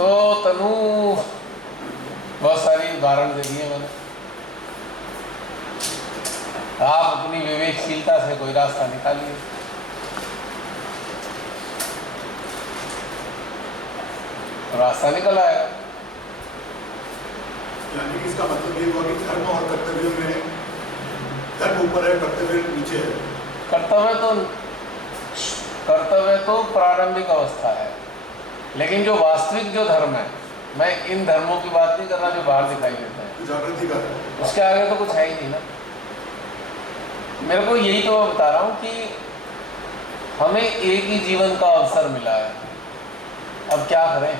तो तनु बहुत सारी उदाहरण दे दिए मैंने। आप अपनी विवेकशीलता से कोई रास्ता निकालिए। रास्ता निकल आएगा। यानी इसका मतलब ये हुआ कि धर्म और कर्तव्य में धर्म ऊपर है, कर्तव्य नीचे है। कर्तव्य तो प्रारंभिक अवस्था है, लेकिन जो वास्तविक जो धर्म है, मैं इन धर्मों की बात नहीं कर रहा जो बाहर दिखाई देते हैं, जागृति का उसके आगे तो कुछ है ही नहीं ना। मेरे को यही तो मैं बता रहा हूँ कि हमें एक ही जीवन का अवसर मिला है, अब क्या करें।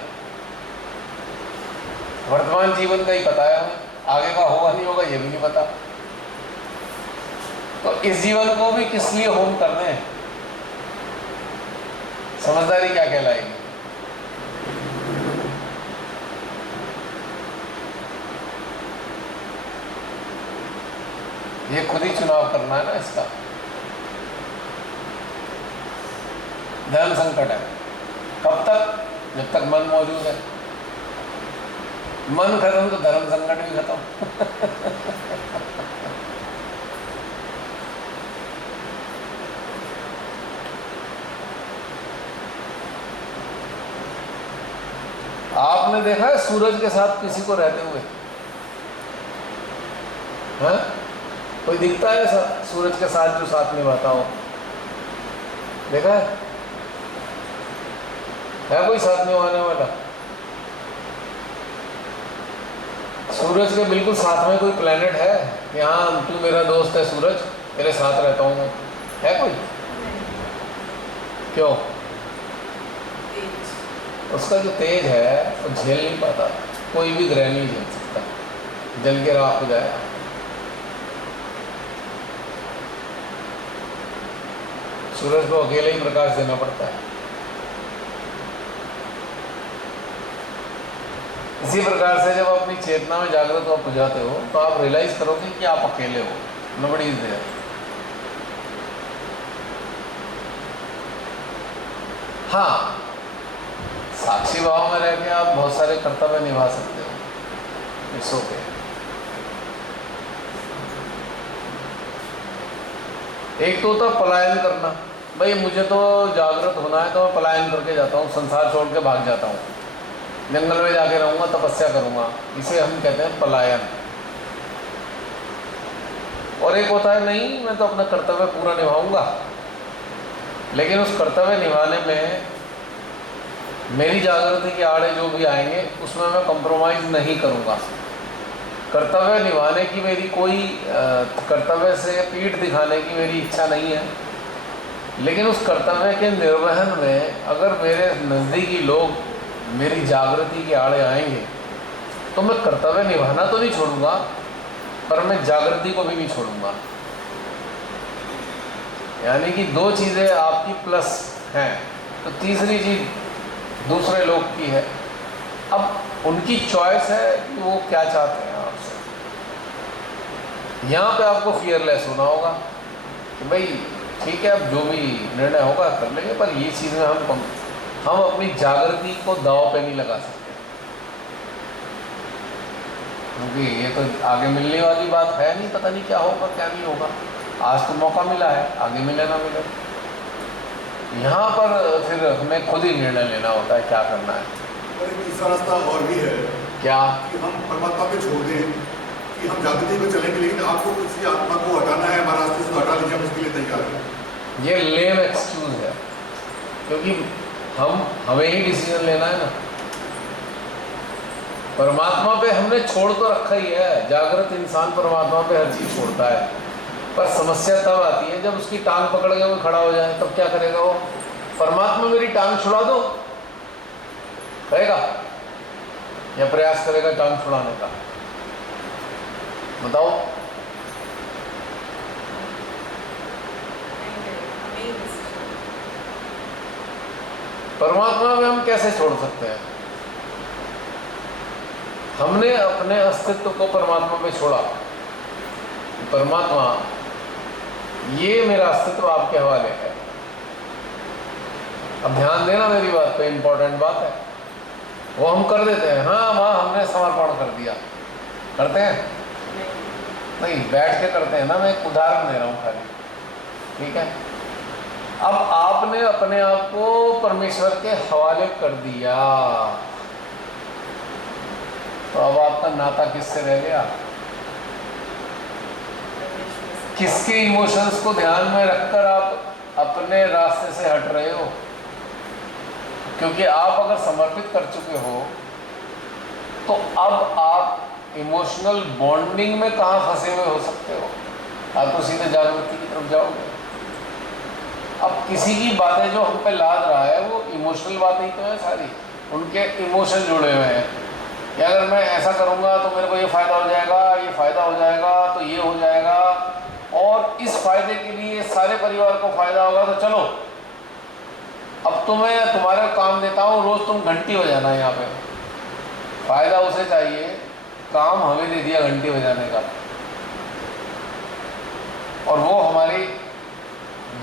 वर्तमान जीवन का ही पता है हमें, आगे का होगा नहीं होगा ये भी नहीं पता। तो इस जीवन को भी किस लिए होम करने हैं, समझदारी क्या कहलाएगी। ये खुद ही चुनाव करना है ना इसका। धर्म संकट है कब तक, जब तक मन मौजूद है। मन खत्म तो धर्म संकट भी खत्म। आपने देखा है सूरज के साथ किसी को रहते हुए? हाँ, कोई दिखता है ऐसा सूरज के साथ जो साथ निभाता हो? देखा है कोई साथ निभाने वाला? सूरज के बिल्कुल साथ में कोई प्लेनेट है कि हाँ तू मेरा दोस्त है सूरज, तेरे साथ रहता हूँ मैं? है कोई? क्यों? उसका जो तेज है वो झेल नहीं पाता, कोई भी ग्रह नहीं झेल सकता, जल के राख हो जाएगा। सूरज को अकेले ही प्रकाश देना पड़ता है। इसी प्रकार से जब अपनी चेतना में जागृत हो जाते हो तो आप रियलाइज करोगे कि आप अकेले हो, नोबडी इज देयर। हाँ, साक्षी भाव में रह के आप बहुत सारे कर्तव्य निभा सकते हो, इट्स ओके। एक तो होता पलायन करना, भाई मुझे तो जागृत होना है तो मैं पलायन करके जाता हूँ, संसार छोड़ के भाग जाता हूँ, जंगल में जाके रहूँगा, तपस्या करूँगा, इसे हम कहते हैं पलायन। और एक होता है नहीं, मैं तो अपना कर्तव्य पूरा निभाऊंगा, लेकिन उस कर्तव्य निभाने में मेरी जागृति के आड़े जो भी आएंगे उसमें मैं कंप्रोमाइज़ नहीं करूँगा। कर्तव्य निभाने की मेरी कोई कर्तव्य से पीठ दिखाने की मेरी इच्छा नहीं है, लेकिन उस कर्तव्य के निर्वहन में अगर मेरे नज़दीकी लोग मेरी जागृति के आड़े आएंगे तो मैं कर्तव्य निभाना तो नहीं छोड़ूंगा, पर मैं जागृति को भी नहीं छोड़ूंगा। यानी कि दो चीज़ें आपकी प्लस हैं, तो तीसरी चीज़ दूसरे लोग की है। अब उनकी चॉइस है कि वो क्या चाहते हैं आपसे। यहाँ पे आपको फियरलेस होना होगा कि भाई ठीक है, अब जो भी निर्णय होगा कर लेंगे, पर ये चीज़ में हम अपनी जागृति को दांव पे नहीं लगा सकते, क्योंकि ये तो आगे मिलने वाली बात है नहीं, पता नहीं क्या होगा क्या नहीं होगा। आज तो मौका मिला है, आगे मिले ना मिले। यहाँ पर फिर हमें खुद ही निर्णय लेना होता है क्या करना है। और एक तीसरा रास्ता और भी है, क्या? कि हम परमात्मा पे छोड़ दें कि हम जागृति पे चलेंगे, लेकिन आपको किसी आत्मा को हटाना है, हमारा रास्ते से हटा लीजिए, हम इसके लिए तैयार हैं। ये लेम एक्सक्यूज है, क्योंकि हमें ही डिसीजन लेना है ना। परमात्मा पे हमने छोड़ तो रखा ही है, जागृत इंसान परमात्मा पे हर चीज़ छोड़ता है, पर समस्या तब आती है जब उसकी टांग पकड़ के वो खड़ा हो जाए, तब क्या करेगा वो? परमात्मा मेरी टांग छुड़ा दो कहेगा या प्रयास करेगा टांग छुड़ाने का? बताओ। परमात्मा में हम कैसे छोड़ सकते हैं? हमने अपने अस्तित्व को परमात्मा पे छोड़ा। परमात्मा, ये मेरा अस्तित्व आपके हवाले है। अब ध्यान देना मेरी बात पे, इंपॉर्टेंट बात है। वो हम कर देते हैं, हाँ माँ हमने समर्पण कर दिया, करते हैं नहीं, बैठ के करते हैं ना, मैं एक उदाहरण दे रहा हूँ खाली, ठीक है। अब आपने अपने आप को परमेश्वर के हवाले कर दिया, तो अब आपका नाता किससे रह गया? किसके इमोशंस को ध्यान में रखकर आप अपने रास्ते से हट रहे हो? क्योंकि आप अगर समर्पित कर चुके हो तो अब आप इमोशनल बॉन्डिंग में कहाँ फंसे हुए हो सकते हो? आप तो सीधे जागृति की तरफ जाओगे। अब किसी की बातें जो हम पे लाद रहा है वो इमोशनल बातें ही तो है सारी, उनके इमोशन जुड़े हुए हैं कि अगर मैं ऐसा करूँगा तो मेरे को ये फ़ायदा हो जाएगा, ये फ़ायदा हो जाएगा, तो ये हो जाएगा, और इस फायदे के लिए सारे परिवार को फ़ायदा होगा, तो चलो अब तुम्हें तुम्हारे काम देता हूँ, रोज़ तुम घंटी हो जाना यहाँ पे। फ़ायदा उसे चाहिए, काम हमें दे दिया घंटी बजाने का, और वो हमारी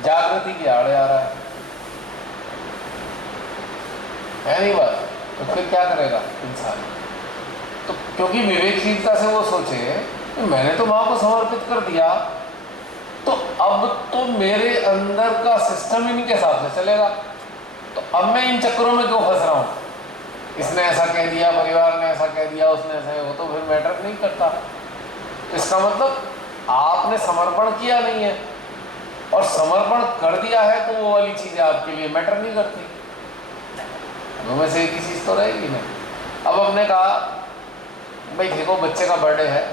जागृति की आड़े आ रहा है नहीं बात? तो फिर क्या करेगा इंसान? तो क्योंकि विवेकशीलता से वो सोचे कि मैंने तो माँ को समर्पित कर दिया, तो अब तो मेरे अंदर का सिस्टम इनके हिसाब से चलेगा, तो अब मैं इन चक्करों में क्यों फंस रहा हूँ? इसने ऐसा कह दिया, परिवार ने ऐसा कह दिया, उसने ऐसा, वो तो फिर मैटर नहीं करता। इसका मतलब आपने समर्पण किया नहीं है, और समर्पण कर दिया है तो वो वाली चीज़ें आपके लिए मैटर नहीं करती, में से एक ही चीज़ तो रहेगी ना। अब हमने कहा भाई देखो बच्चे का बर्थडे है,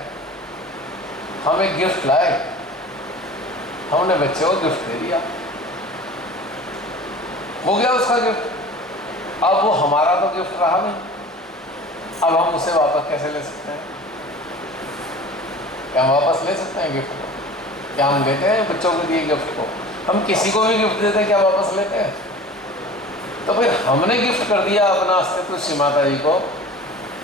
हम एक गिफ्ट लाए, हमने बच्चे को गिफ्ट दे दिया, हो गया उसका गिफ्ट। अब वो हमारा तो गिफ्ट रहा नहीं, अब हम उसे वापस कैसे ले सकते हैं? क्या हम वापस ले सकते हैं गिफ्ट को? क्या हम लेते हैं बच्चों के दिए गिफ्ट को? हम किसी को भी गिफ्ट देते हैं, क्या वापस लेते हैं? तो फिर हमने गिफ्ट कर दिया अपना अस्तित्व श्री माता जी को,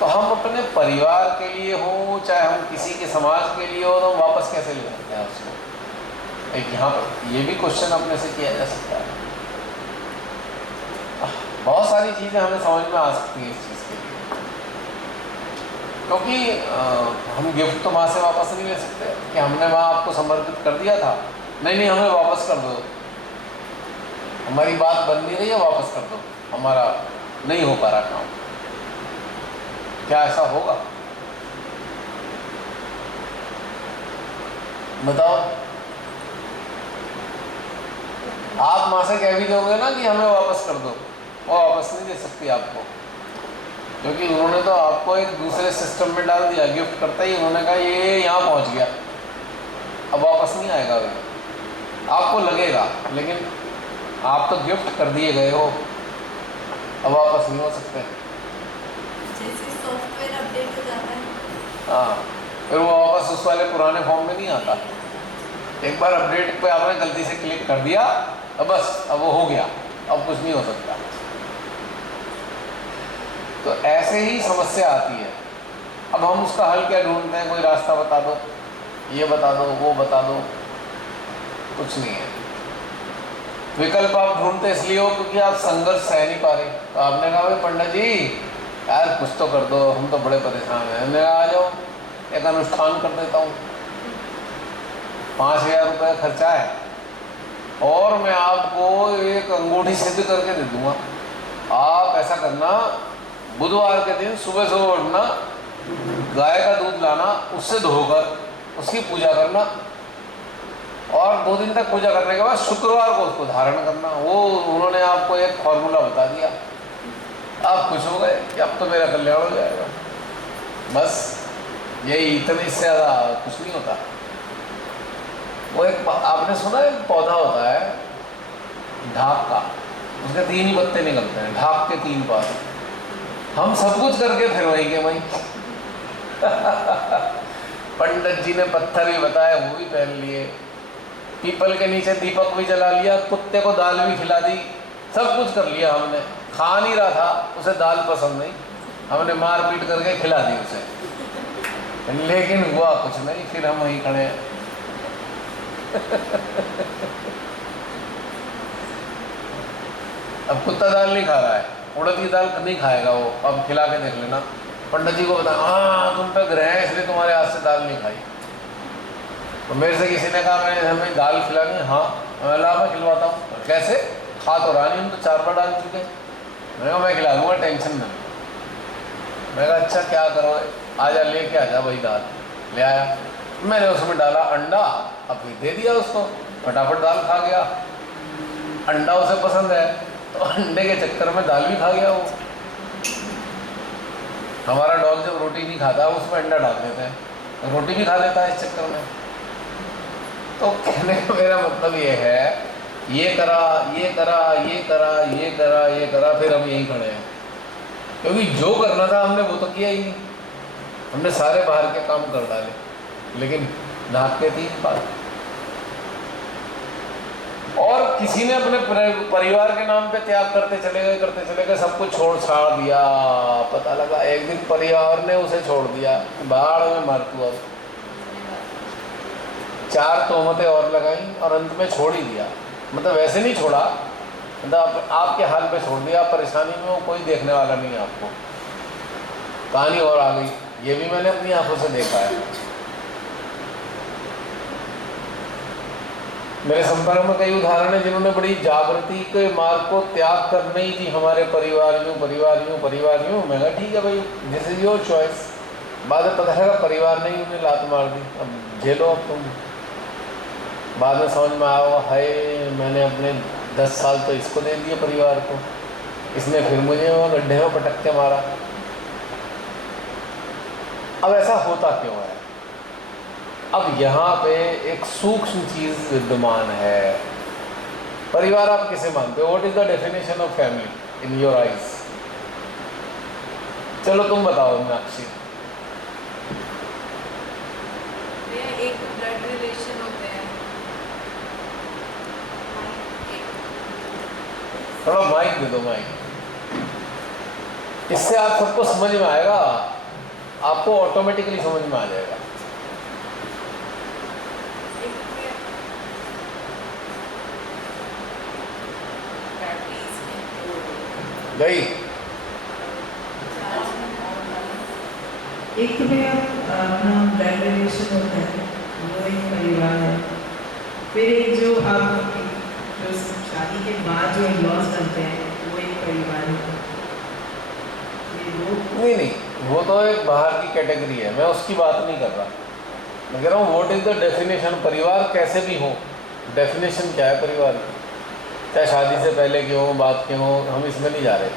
तो हम अपने परिवार के लिए हो, चाहे हम किसी के समाज के लिए हो, तो हम वापस कैसे ले सकते हैं उसको? एक यहाँ पर ये भी क्वेश्चन अपने से किया जा सकता है। बहुत सारी चीज़ें हमें समझ में आ सकती हैं इस चीज़ के लिए, क्योंकि हम गिफ्ट तो माँ से वापस नहीं ले सकते कि हमने माँ आपको समर्पित कर दिया था, नहीं हमें वापस कर दो, हमारी बात बन नहीं रही है, वापस कर दो, हमारा नहीं हो पा रहा काम। क्या ऐसा होगा? बताओ। आप माँ से कह भी दोगे ना कि हमें वापस कर दो, वो वापस नहीं दे सकती आपको, क्योंकि उन्होंने तो आपको एक दूसरे सिस्टम में डाल दिया। गिफ्ट करते ही उन्होंने कहा ये यहाँ पहुँच गया, अब वापस नहीं आएगा। वे आपको लगेगा, लेकिन आप तो गिफ्ट कर दिए गए हो, अब वापस नहीं हो सकते। जैसे सॉफ्टवेयर अपडेट हो जाता है, हाँ, फिर वो वापस उस वाले पुराने फॉर्म में नहीं आता। एक बार अपडेट पे आपने गलती से क्लिक कर दिया, अब बस अब वो हो गया, अब कुछ नहीं हो सकता। तो ऐसे ही समस्या आती है। अब हम उसका हल क्या ढूंढते हैं? कोई रास्ता बता दो, ये बता दो, वो बता दो, कुछ नहीं है। विकल्प आप ढूंढते इसलिए हो क्योंकि आप संघर्ष सह नहीं पा रहे। तो आपने कहा भाई पंडित जी यार कुछ तो कर दो, हम तो बड़े परेशान हैं। हमने कहा आ जाओ, एक अनुष्ठान कर देता हूँ, 5000 रुपये खर्चा है, और मैं आपको एक अंगूठी सिद्ध करके दे दूँगा। आप ऐसा करना, बुधवार के दिन सुबह सुबह उठना, गाय का दूध लाना, उससे धोकर उसकी पूजा करना, और 2 दिन तक पूजा करने के बाद शुक्रवार को उसको धारण करना। वो उन्होंने आपको एक फॉर्मूला बता दिया, आप खुश हो गए कि अब तो मेरा कल्याण हो जाएगा। बस यही, इतने से ज़्यादा कुछ नहीं होता। वो एक आपने सुना है पौधा होता है ढाक का, उसके 3 ही पत्ते निकलते हैं, ढाक के 3 पात। हम सब कुछ करके फिर वही के वही पंडित जी ने पत्थर भी बताए, वो भी पहन लिए, पीपल के नीचे दीपक भी जला लिया, कुत्ते को दाल भी खिला दी, सब कुछ कर लिया हमने। खा नहीं रहा था, उसे दाल पसंद नहीं, हमने मार पीट करके खिला दी उसे, लेकिन हुआ कुछ नहीं। फिर हम वहीं खड़े हैं अब कुत्ता दाल नहीं खा रहा है, उड़द की दाल नहीं खाएगा वो, अब खिला के देख लेना। पंडित जी को बता, हाँ तुम पे ग्रह है इसलिए तुम्हारे हाथ से दाल नहीं खाई। तो मेरे से किसी ने कहा मैं हमें दाल खिलानी, हाँ ला मैं खिलवाता हूँ। कैसे? खा तो रहा नहीं, हम तो 4 बार डाल चुके। मैं कहा मैं खिला दूँगा, टेंशन नहीं। मैं कहा अच्छा क्या करो, आजा लेके आ जा वही दाल। ले आया, मैंने उसमें डाला अंडा, अब फिर दे दिया उसको, फटाफट दाल खा गया। अंडा उसे पसंद है तो अंडे के चक्कर में दाल भी खा गया वो। हमारा डॉग जब रोटी नहीं खाता उसमें अंडा डाल देते हैं, तो रोटी भी खा लेता है इस चक्कर में। तो कहने का मेरा मतलब ये है, ये करा ये करा ये करा ये करा ये करा, फिर हम यहीं खड़े हैं। क्योंकि जो करना था हमने वो तो किया ही नहीं, हमने सारे बाहर के काम कर डाले, लेकिन नाक 3 बार। और किसी ने अपने परिवार के नाम पे त्याग करते चले गए, सब कुछ छोड़ छाड़ दिया। पता लगा एक दिन परिवार ने उसे छोड़ दिया, बाढ़ में मर तू। अब 4 तोहमतें और लगाई और अंत में छोड़ ही दिया। मतलब वैसे नहीं छोड़ा, मतलब आपके हाल पे छोड़ दिया, परेशानी में हो, कोई देखने वाला नहीं है आपको। कहानी और आ गई, ये भी मैंने अपनी आंखों से देखा है। मेरे संपर्क में कई उदाहरण हैं जिन्होंने बड़ी जागृति के मार्ग को त्याग करने ही थी, हमारे परिवारियों। मैं कहा ठीक है भाई, दिस इज योर चॉइस। बाद में पता लगा परिवार ने ही उन्हें लात मार दी, अब झेलो अब तुम। बाद में समझ में आया, हाय मैंने अपने 10 साल तो इसको दे दिए परिवार को, इसने फिर मुझे वो गड्ढे में पटक के मारा। अब ऐसा होता क्यों है? अब यहाँ पे एक सूक्ष्म चीज़ विद्यमान है। परिवार आप किसे मानते हो? What is the definition of family in your eyes? चलो तुम बताओ मीनाक्षी। एक ब्लड रिलेशन होते हैं। थोड़ा माइक दे दो, माइक। इससे आप सबको समझ में आएगा, आपको ऑटोमेटिकली समझ में आ जाएगा। गई एक तो मेरा अपना ब्लड रिलेशन होता है, वो एक परिवार है। फिर एक जो आप जो शादी के बाद जो लॉस बनते हैं, वो एक परिवार है। नहीं, वो तो एक बाहर की कैटेगरी है, मैं उसकी बात नहीं कर रहा। मैं कह रहा हूँ व्हाट इज द डेफिनेशन। परिवार कैसे भी हो, डेफिनेशन क्या है परिवार की, चाहे शादी से पहले की हो, बाद के हो, हम इसमें नहीं जा रहे।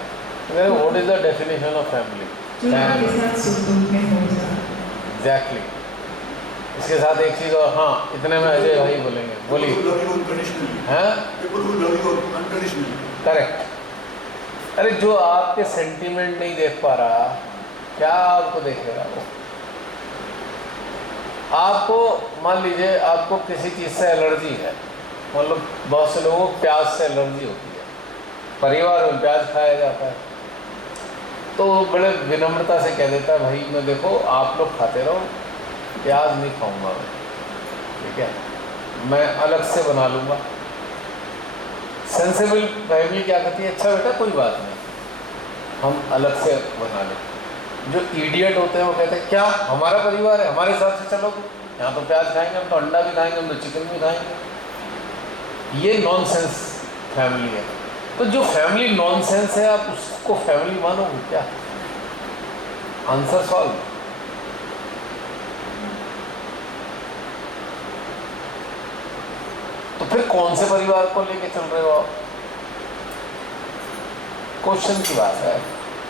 What is the definition of family? Exactly. इसके साथ एक चीज़ और, हाँ इतने में अजय भाई बोलेंगे, बोलिए। करेक्ट। अरे जो आपके सेंटीमेंट नहीं देख पा रहा, क्या आपको देखेगा वो? आपको मान लीजिए आपको किसी चीज़ से एलर्जी है, मतलब बहुत से लोगों को प्याज से एलर्जी होती है, परिवार में प्याज खाया जाता है, तो बड़े विनम्रता से कह देता है भाई मैं देखो आप लोग खाते रहो, प्याज नहीं खाऊंगा मैं, ठीक है, मैं अलग से बना लूँगा। सेंसिबल फैमिली क्या कहती है, अच्छा बेटा कोई बात नहीं, हम अलग से बना लें। जो इडियट होते हैं वो कहते हैं क्या हमारा परिवार है, हमारे हिसाब से चलोगे, यहाँ तो प्याज खाएंगे, हम तो अंडा भी खाएंगे, हम तो चिकन भी खाएंगे। ये नॉनसेंस फैमिली है। तो जो फैमिली नॉनसेंस है आप उसको फैमिली मानोगे क्या? Answer solve. तो फिर कौन से परिवार को लेके चल रहे हो आप? क्वेश्चन की बात है,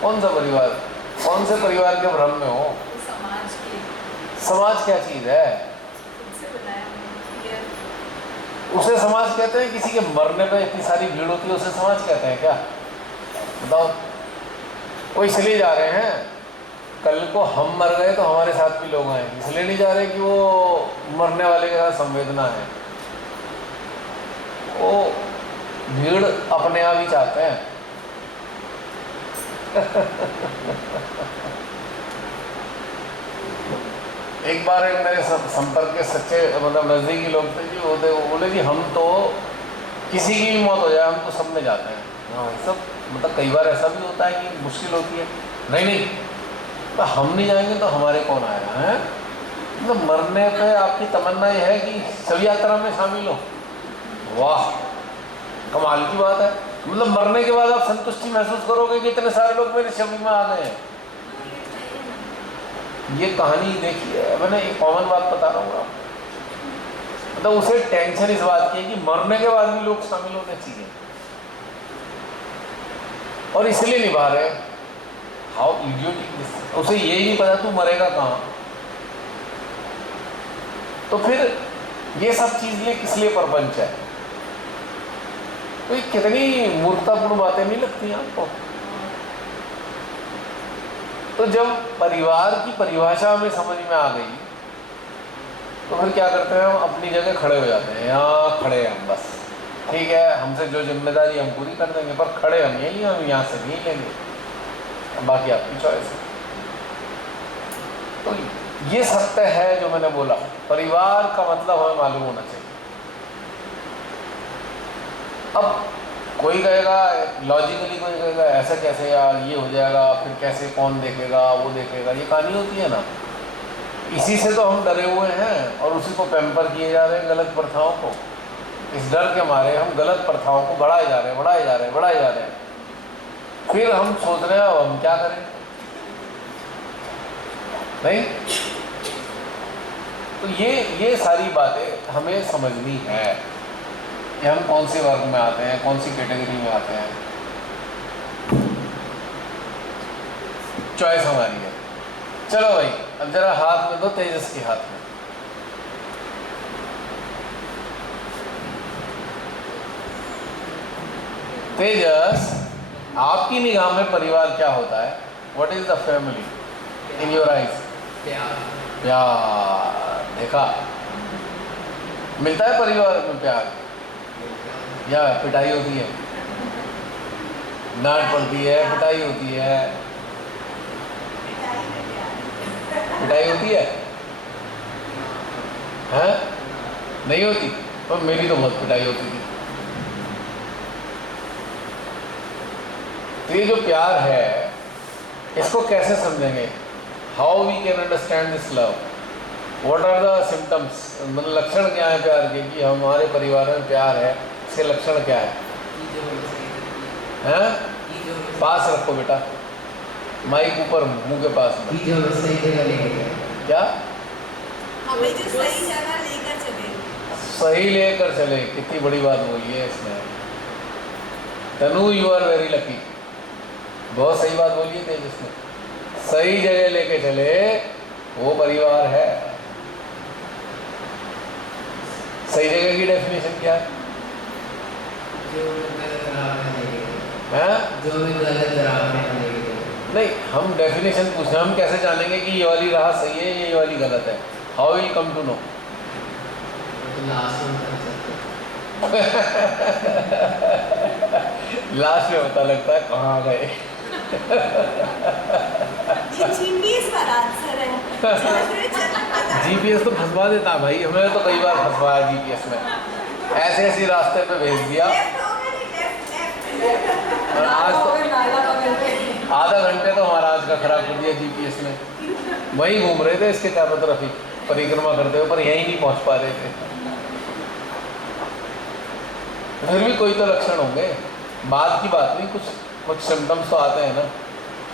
कौन सा परिवार, कौन से परिवार के भ्रम में हो? समाज की, समाज क्या चीज है? खुद से बनाया हुआ है। उसे समाज कहते हैं? किसी के मरने पे इतनी सारी भीड़ होती है उसे समाज कहते हैं क्या? बताओ। वो इसलिए जा रहे हैं, कल को हम मर गए तो हमारे साथ भी लोग आए, इसलिए नहीं जा रहे कि वो मरने वाले के साथ संवेदना है। वो भीड़ अपने आप ही चाहते हैं। एक बार एक मेरे संपर्क के सच्चे मतलब नज़दीकी लोग थे जी, वो बोले कि हम तो किसी की भी मौत हो जाए हम तो सब में जाते हैं। हाँ सब मतलब कई बार ऐसा भी होता है कि मुश्किल होती है, नहीं नहीं तो हम नहीं जाएंगे तो हमारे कौन आएगा, है मतलब मरने पे आपकी तमन्ना यह है कि सभी यात्रा में शामिल हो। वाह, कमाल की बात है। मतलब मरने के बाद आप संतुष्टि महसूस करोगे कि इतने सारे लोग मेरे शरीर में आ गए हैं। ये कहानी देखिए, मैंने एक कॉमन बात बता रहा हूँ आपको, मतलब उसे टेंशन इस बात की है कि मरने के बाद भी लोग शामिल होने चाहिए और इसलिए निभा रहे। हाउ इडियोटिक, उसे यही नहीं पता तू मरेगा कहाँ। तो फिर ये सब चीजें किस लिए प्रपंच है? तो ये कितनी मूर्खतापूर्ण बातें नहीं लगती आपको? तो जब परिवार की परिभाषा हमें समझ में आ गई तो फिर क्या करते हैं, हम अपनी जगह खड़े हो जाते हैं। यहाँ खड़े हैं हम, बस ठीक है, हमसे जो जिम्मेदारी हम पूरी कर देंगे, पर खड़े हम यही, हम यहाँ से नहीं लेंगे, बाकी आपकी चॉइस है। तो ये सत्य है जो मैंने बोला, परिवार का मतलब हमें मालूम होना चाहिए। अब कोई कहेगा लॉजिकली, कोई कहेगा ऐसा कैसे यार, ये हो जाएगा, फिर कैसे, कौन देखेगा, वो देखेगा, ये कहानी होती है ना। इसी से तो हम डरे हुए हैं और उसी को पैम्पर किए जा रहे हैं, गलत प्रथाओं को। इस डर के मारे हम गलत प्रथाओं को बढ़ाए जा रहे हैं, बढ़ाए जा रहे हैं, बढ़ाए जा रहे हैं। फिर हम सोच रहे हैं अब हम क्या करें, नहीं? तो ये सारी बातें हमें समझनी है कि हम कौन से वर्ग में आते हैं, कौन सी कैटेगरी में आते हैं। चॉइस हमारी है। चलो भाई, अब जरा हाथ में दो तेजस के हाथ में। तेजस, आपकी निगाह में परिवार क्या होता है? What is the family in your eyes? प्यार। देखा, मिलता है परिवार में प्यार या पिटाई होती है? डांट पड़ती है, पिटाई होती है, पिटाई होती है, हैं? नहीं होती? तो मेरी तो बहुत पिटाई होती थी। तो ये जो प्यार है, इसको कैसे समझेंगे? How we can understand this love? What are the symptoms? मतलब लक्षण क्या है प्यार के, कि हमारे परिवार में प्यार है, इसके लक्षण क्या है? हैं? पास रखो बेटा, माइक ऊपर मुंह के पास में। क्या? हमें जो सही जगह लेकर चले। सही लेकर चले, कितनी बड़ी बात बोली है इसमें। तनु, यू आर वेरी लकी, बहुत सही बात बोली है तेजस ने। सही जगह लेके चले, वो परिवार है। सही जगह की डेफिनेशन क्या है? नहीं, हम डेफिनेशन पूछ रहे हैं, हम कैसे जानेंगे कि ये वाली राह सही है, ये वाली गलत है? How will come to know? Last में पता लगता है कहाँ गए। जीपीएस पर आंसर है। जीपीएस तो फंसवा देता है भाई, हमें तो कई बार फंसवाया जीपीएस में, ऐसे ऐसे रास्ते पे भेज दिया। और आज तो आधा घंटे तो हमारा आज का खराब कर दिया जीपीएस ने। वहीं घूम रहे थे इसके चारों तरफ ही परिक्रमा करते हुए, पर यहीं नहीं पहुंच पा रहे थे। फिर भी कोई तो लक्षण होंगे, बाद की बात नहीं, कुछ सिम्टम्स तो आते हैं ना,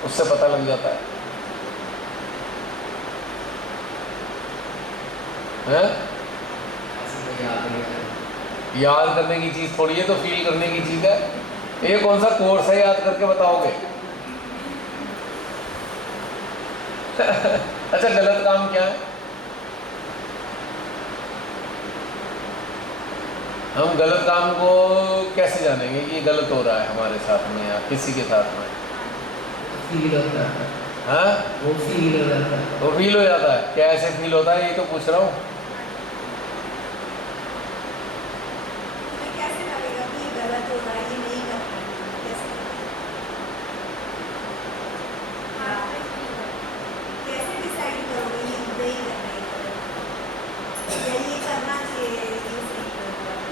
उससे पता लग जाता है। याद करने की चीज थोड़ी है, तो फील करने की चीज है। ये कौन सा कोर्स है याद करके बताओगे? अच्छा, गलत काम क्या है? हम गलत काम को कैसे जानेंगे कि ये गलत हो रहा है हमारे साथ में या किसी के साथ में? फील होता है। हाँ, वो फील हो जाता है। वो फील हो जाता है। क्या ऐसे फील होता है, ये तो पूछ रहा हूँ। कैसे लगेगा कि ये गलत हो रहा है, ये नहीं करना है? कैसे कैसे डिसाइड करोगे ये नहीं करना है, या ये करना चाहिए, ये सही करना है?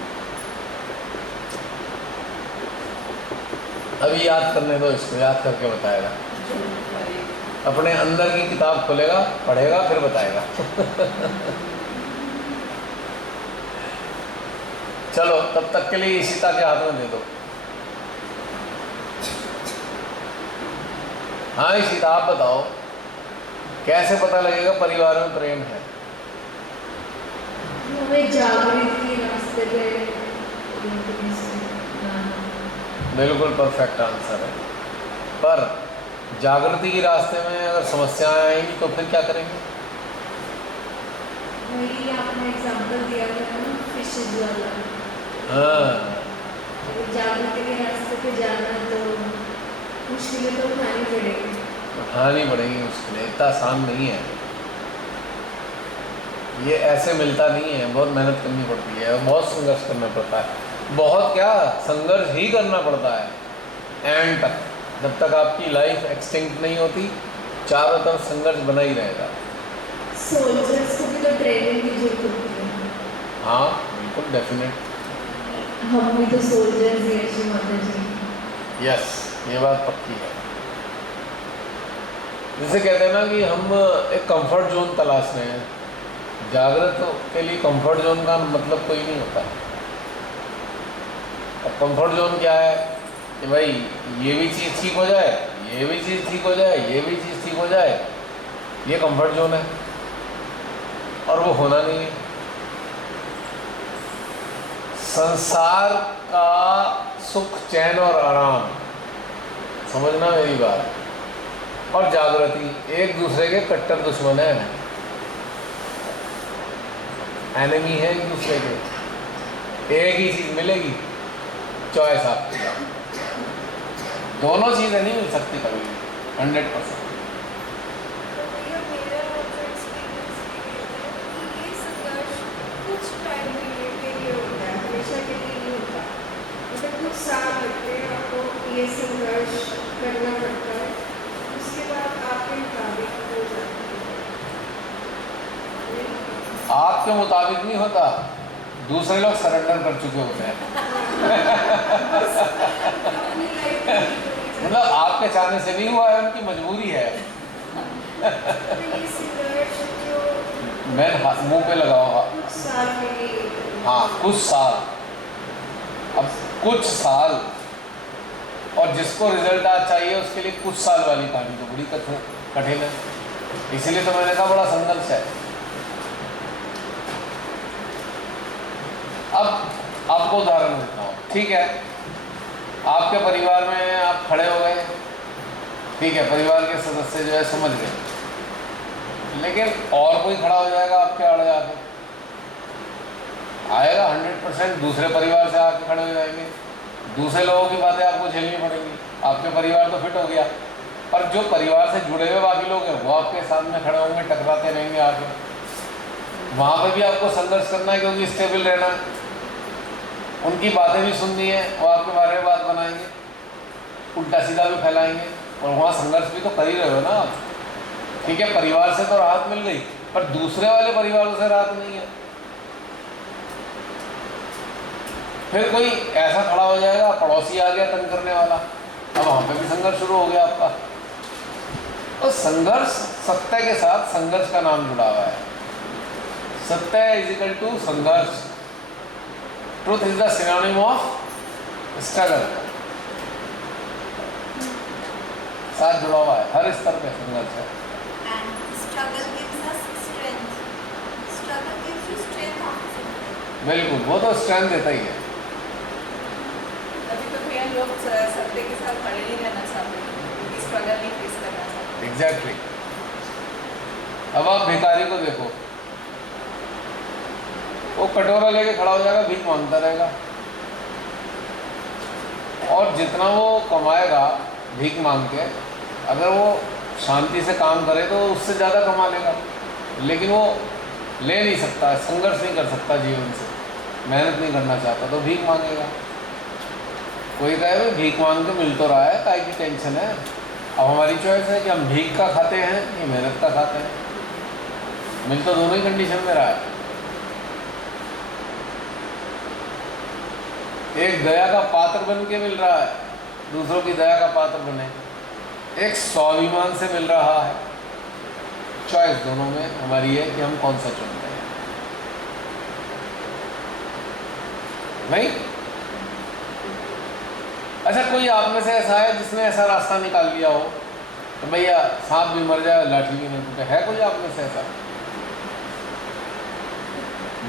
अभी याद करने दो इसको, याद करके बताएगा। अपने अंदर की किताब खोलेगा, पढ़ेगा, फिर बताएगा। चलो तब तक के लिए इशिता के हाथ में दे दो। हाँ इशिता आप बताओ, कैसे पता लगेगा परिवार में प्रेम है? हमें जागृति के रास्ते पे बिल्कुल परफेक्ट आंसर है। पर जागृति के रास्ते में अगर समस्याएं आएंगी तो फिर क्या करेंगे? वही आपने एग्जांपल दिया था ना, फिशेज वाला। हाँ अगर जागृति के रास्ते पे जाना है तो मुश्किलें तो उठानी पड़ेगी। उठानी पड़ेगी मुश्किलें, इतना आसान नहीं है ये, ऐसे मिलता नहीं है, बहुत मेहनत करनी पड़ती है, बहुत संघर्ष करना पड़ता है, बहुत क्या संघर्ष ही करना पड़ता है एंड तक। जब तक आपकी लाइफ एक्सटिंक्ट नहीं होती, चारों तरफ संघर्ष बना ही रहेगा। सोल्जर्स को भी तो ट्रेनिंग की जरूरत होती है। हाँ बिल्कुल डेफिनेट। हम भी तो सोल्जर्स ही हैं श्री माता जी। यस, ये बात पक्की है। जैसे कहते हैं ना कि हम एक कंफर्ट जोन तलाश रहे हैं। जागृत के लिए कंफर्ट जोन का मतलब कोई नहीं होता। अब कंफर्ट जोन क्या है कि भाई ये भी चीज़ ठीक हो जाए, ये भी चीज़ ठीक हो जाए, ये भी चीज़ ठीक हो जाए, ये कंफर्ट जोन है और वो होना नहीं है। संसार का सुख, चैन और आराम, समझना मेरी बात, और जागृति एक दूसरे के कट्टर दुश्मन हैं, एनिमी है एक दूसरे के। एक ही चीज़ मिलेगी, चॉइस आपकी, दोनों चीज़ें नहीं मिल सकती कभी 100%। तो भैया मेरा जो एक्सपीरियंस ये है कि ये संघर्ष कुछ टाइम के लिए होता है, हमेशा के लिए नहीं होता। मतलब कुछ साल लगते हैं आपको ये संघर्ष करना पड़ता है, उसके बाद आपके मुताबिक हो जाती है। आपके मुताबिक नहीं होता, दूसरे लोग सरेंडर कर चुके होते हैं। अपनी लाइफ में मतलब आपके चाहने से नहीं हुआ है, उनकी मजबूरी है। तो ये संघर्ष जो मैं मुंह पे लगाऊंगा। कुछ साल के लिए, हाँ कुछ साल, अब कुछ साल, और जिसको रिजल्ट आज चाहिए उसके लिए कुछ साल वाली कहानी तो बड़ी कठिन है। इसलिए तो मैंने कहा बड़ा संघर्ष है। अब आपको उदाहरण देता हूँ, ठीक है, आपके परिवार में आप खड़े हो गए, ठीक है, परिवार के सदस्य जो है समझ गए, लेकिन और कोई खड़ा हो जाएगा आपके आड़ जाके, आएगा 100%, दूसरे परिवार से आके खड़े हो जाएंगे, दूसरे लोगों की बातें आपको झेलनी पड़ेंगी। आपके परिवार तो फिट हो गया, पर जो परिवार से जुड़े हुए बाकी लोग हैं वो आपके सामने खड़े होंगे, टकराते रहेंगे आके, वहाँ पे भी आपको संघर्ष करना है, क्योंकि स्टेबल रहना है। उनकी बातें भी सुननी है, वो आपके बारे में बात बनाएंगे, उल्टा सीधा भी फैलाएंगे, और वहाँ संघर्ष भी तो कर ही रहे हो ना आप। ठीक है, परिवार से तो राहत मिल गई, पर दूसरे वाले परिवारों से राहत नहीं है। फिर कोई ऐसा खड़ा हो जाएगा, पड़ोसी आ गया तंग करने वाला, अब वहाँ पे भी संघर्ष शुरू हो गया आपका। तो संघर्ष, सत्य के साथ संघर्ष का नाम जुड़ा हुआ है। सत्य इज इक्वल टू संघर्ष, truth is the synonym of struggle, साथ जुड़ा हुआ है, हर स्तर पे संघर्ष है। and struggle gives us strength. Struggle gives you strength after something. बिल्कुल, वो तो स्ट्रेंथ देता ही है। अभी तो भैया लोग सत्य के साथ खड़े नहीं रहना चाहते, क्योंकि स्ट्रगल नहीं फेस करना चाहते। एग्जैक्टली। अब आप भिखारी को देखो, वो कटोरा लेके खड़ा हो जाएगा, भीख मांगता रहेगा, और जितना वो कमाएगा भीख मांग के, अगर वो शांति से काम करे तो उससे ज़्यादा कमा लेगा, लेकिन वो ले नहीं सकता, संघर्ष नहीं कर सकता जीवन से, मेहनत नहीं करना चाहता, तो भीख मांगेगा। कोई कहे भाई भीख मांग के मिल तो रहा है, काहे की टेंशन है। अब हमारी चॉइस है कि हम भीख का खाते हैं या मेहनत का खाते हैं, मिल तो दोनों ही कंडीशन में रहा है। एक दया का पात्र बन के मिल रहा है, दूसरों की दया का पात्र बने, एक स्वाभिमान से मिल रहा है। चॉइस दोनों में हमारी है कि हम कौन सा चुनते हैं। नहीं? अच्छा, कोई आप में से ऐसा है जिसने ऐसा रास्ता निकाल लिया हो तो भैया सांप भी मर जाए लाठी भी नहीं टूटे? है कोई आप में से ऐसा?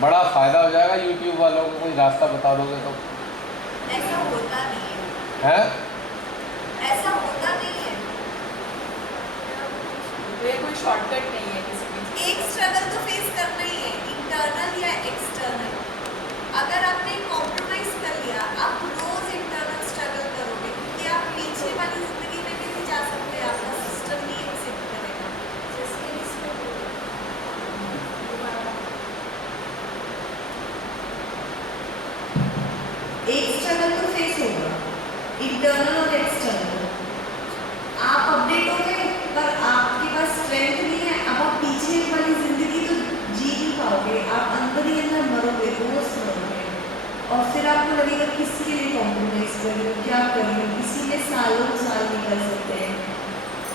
बड़ा फायदा हो जाएगा यूट्यूब वालों को, कोई रास्ता बता दोगे तो। ऐसा होता नहीं है, है? ऐसा होता नहीं है। ये कोई शॉर्टकट नहीं है किसी भी। एक स्ट्रगल तो फेस करना ही है, इंटरनल या एक्सटर्नल। अगर आपने कॉम्प्रोमाइज कर लिया, आप रोज इंटरनल स्ट्रगल करोगे क्योंकि आप पीछे वाली जिंदगी में भी नहीं जा सकते, आपका सिस्टम नहीं एक्सेप्ट करेगा। जैसे इसमें एक स्ट्रगल तो फेस होगा, इंटरनल और एक्सटर्नल। आप अपडेट हो गए पर आपके पास स्ट्रेंथ नहीं है, अब आप पीछे वाली जिंदगी तो जी नहीं पाओगे, आप अंदर ही अंदर मरोगे, रोज मरोगे। और फिर आपको लगेगा किसके लिए कॉम्प्रोमाइज कर रहे हो, क्या कर रहे हो, इसीलिए सालों साल निकल सकते हैं।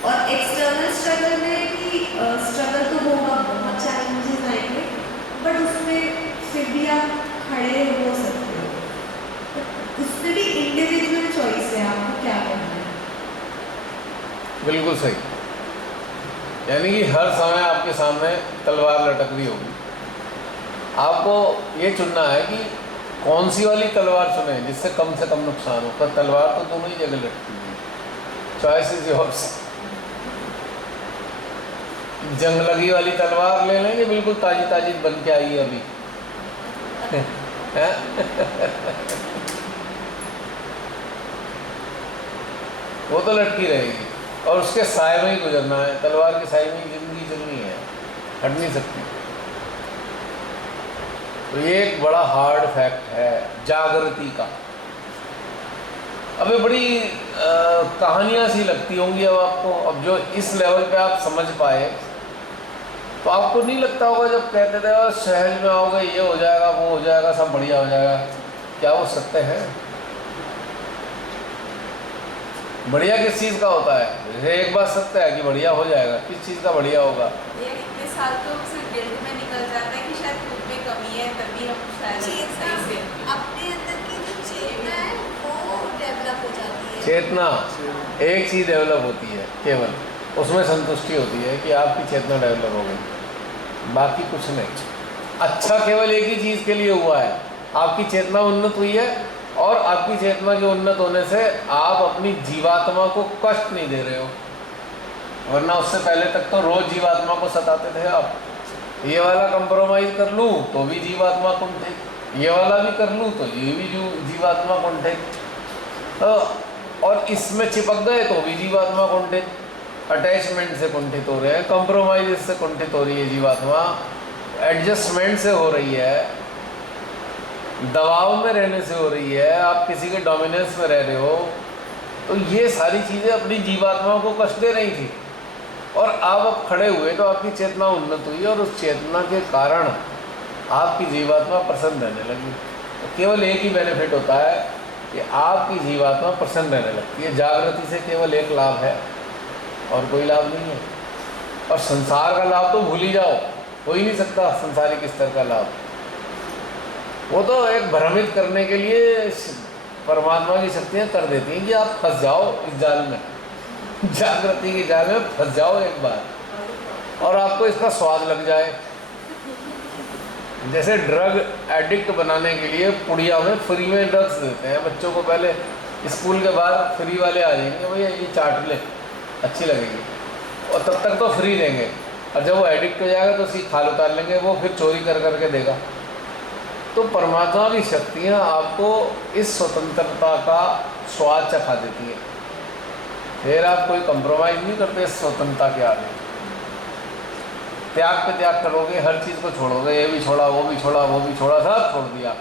और एक्सटर्नल स्ट्रगल में भी स्ट्रगल तो होगा, बहुत चैलेंजेस आएंगे, बट उसमें फिर भी आप खड़े हो सकते हो। उसमें भी इंडिविजुअल चॉइस है आपको क्या करना है। बिल्कुल सही। यानी कि हर समय आपके सामने तलवार लटक रही होगी, आपको ये चुनना है कि कौन सी वाली तलवार चुने जिससे कम से कम नुकसान हो। पर तलवार तो दोनों ही जगह लटकी है, चॉइस इज योर्स। जंग लगी वाली तलवार ले लेंगे, बिल्कुल ताजी ताजी बन के आई है अभी वो तो लटकी रहेगी और उसके साए में ही गुजरना है। तलवार के साए में ही जिंदगी चलनी है, हट नहीं सकती। तो ये एक बड़ा हार्ड फैक्ट है जागृति का। अबे बड़ी कहानियाँ सी लगती होंगी अब आपको, अब जो इस लेवल पे आप समझ पाए तो आपको नहीं लगता होगा जब कहते थे शहर में आओगे ये हो जाएगा वो हो जाएगा सब बढ़िया हो जाएगा, क्या वो सत्य है? बढ़िया किस चीज़ का होता है? जैसे एक बात सत्य है कि बढ़िया हो जाएगा, किस चीज़ का बढ़िया होगा? ये इतने साल तो सिर्फ गिल्ट में निकल जाता है कि शायद खुद में कमी है, तभी हम शायद चेतना, सही से अपने अंदर की जो चेतना है वो डेवलप हो जाती है। चेतना एक चीज़ डेवलप होती है केवल, उसमें संतुष्टि होती है कि आपकी चेतना डेवलप हो गई, बाकी कुछ नहीं। अच्छा केवल एक ही चीज़ के लिए हुआ है, आपकी चेतना उन्नत हुई है और आपकी चेतना के उन्नत होने से आप अपनी जीवात्मा को कष्ट नहीं दे रहे हो, वरना उससे पहले तक तो रोज जीवात्मा को सताते थे आप। ये वाला कंप्रोमाइज़ कर लूँ तो भी जीवात्मा कुंठित, ये वाला भी कर लूँ तो ये भी जीवात्मा कुंठित, तो और इसमें चिपक गए तो भी जीवात्मा कुंठित, अटैचमेंट से कुंठित हो रहे हैं, कंप्रोमाइज से कुंठित हो रही है जीवात्मा, एडजस्टमेंट से हो रही है, दबाव में रहने से हो रही है, आप किसी के डोमिनेंस में रह रहे हो। तो ये सारी चीज़ें अपनी जीवात्मा को कष्ट दे रही थी और आप खड़े हुए तो आपकी चेतना उन्नत हुई और उस चेतना के कारण आपकी जीवात्मा प्रसन्न रहने लगी। तो केवल एक ही बेनिफिट होता है कि आपकी जीवात्मा प्रसन्न रहने लगती है। जागृति से केवल एक लाभ है और कोई लाभ नहीं है। और संसार का लाभ तो भूल ही जाओ, हो ही नहीं सकता संसारिक स्तर का लाभ। वो तो एक भ्रमित करने के लिए परमात्मा की शक्तियाँ कर देती हैं कि आप फंस जाओ इस जाल में, जागृति के जाल में फंस जाओ एक बार और आपको इसका स्वाद लग जाए। जैसे ड्रग एडिक्ट बनाने के लिए पुड़िया में फ्री में ड्रग्स देते हैं बच्चों को, पहले स्कूल के बाद फ्री वाले आ जाएंगे, भैया ये चाट ले अच्छी लगेगी, और तब तक तो फ्री देंगे, और जब वो एडिक्ट हो जाएगा तो उसकी खाल उतार लेंगे, वो फिर चोरी कर करके देगा। तो परमात्मा की शक्तियाँ आपको इस स्वतंत्रता का स्वाद चखा देती है, फिर आप कोई कंप्रोमाइज़ नहीं करते इस स्वतंत्रता के आगे। त्याग पे त्याग करोगे, हर चीज़ को छोड़ोगे, ये भी छोड़ा वो भी छोड़ा वो भी छोड़ा, सब छोड़ दिया,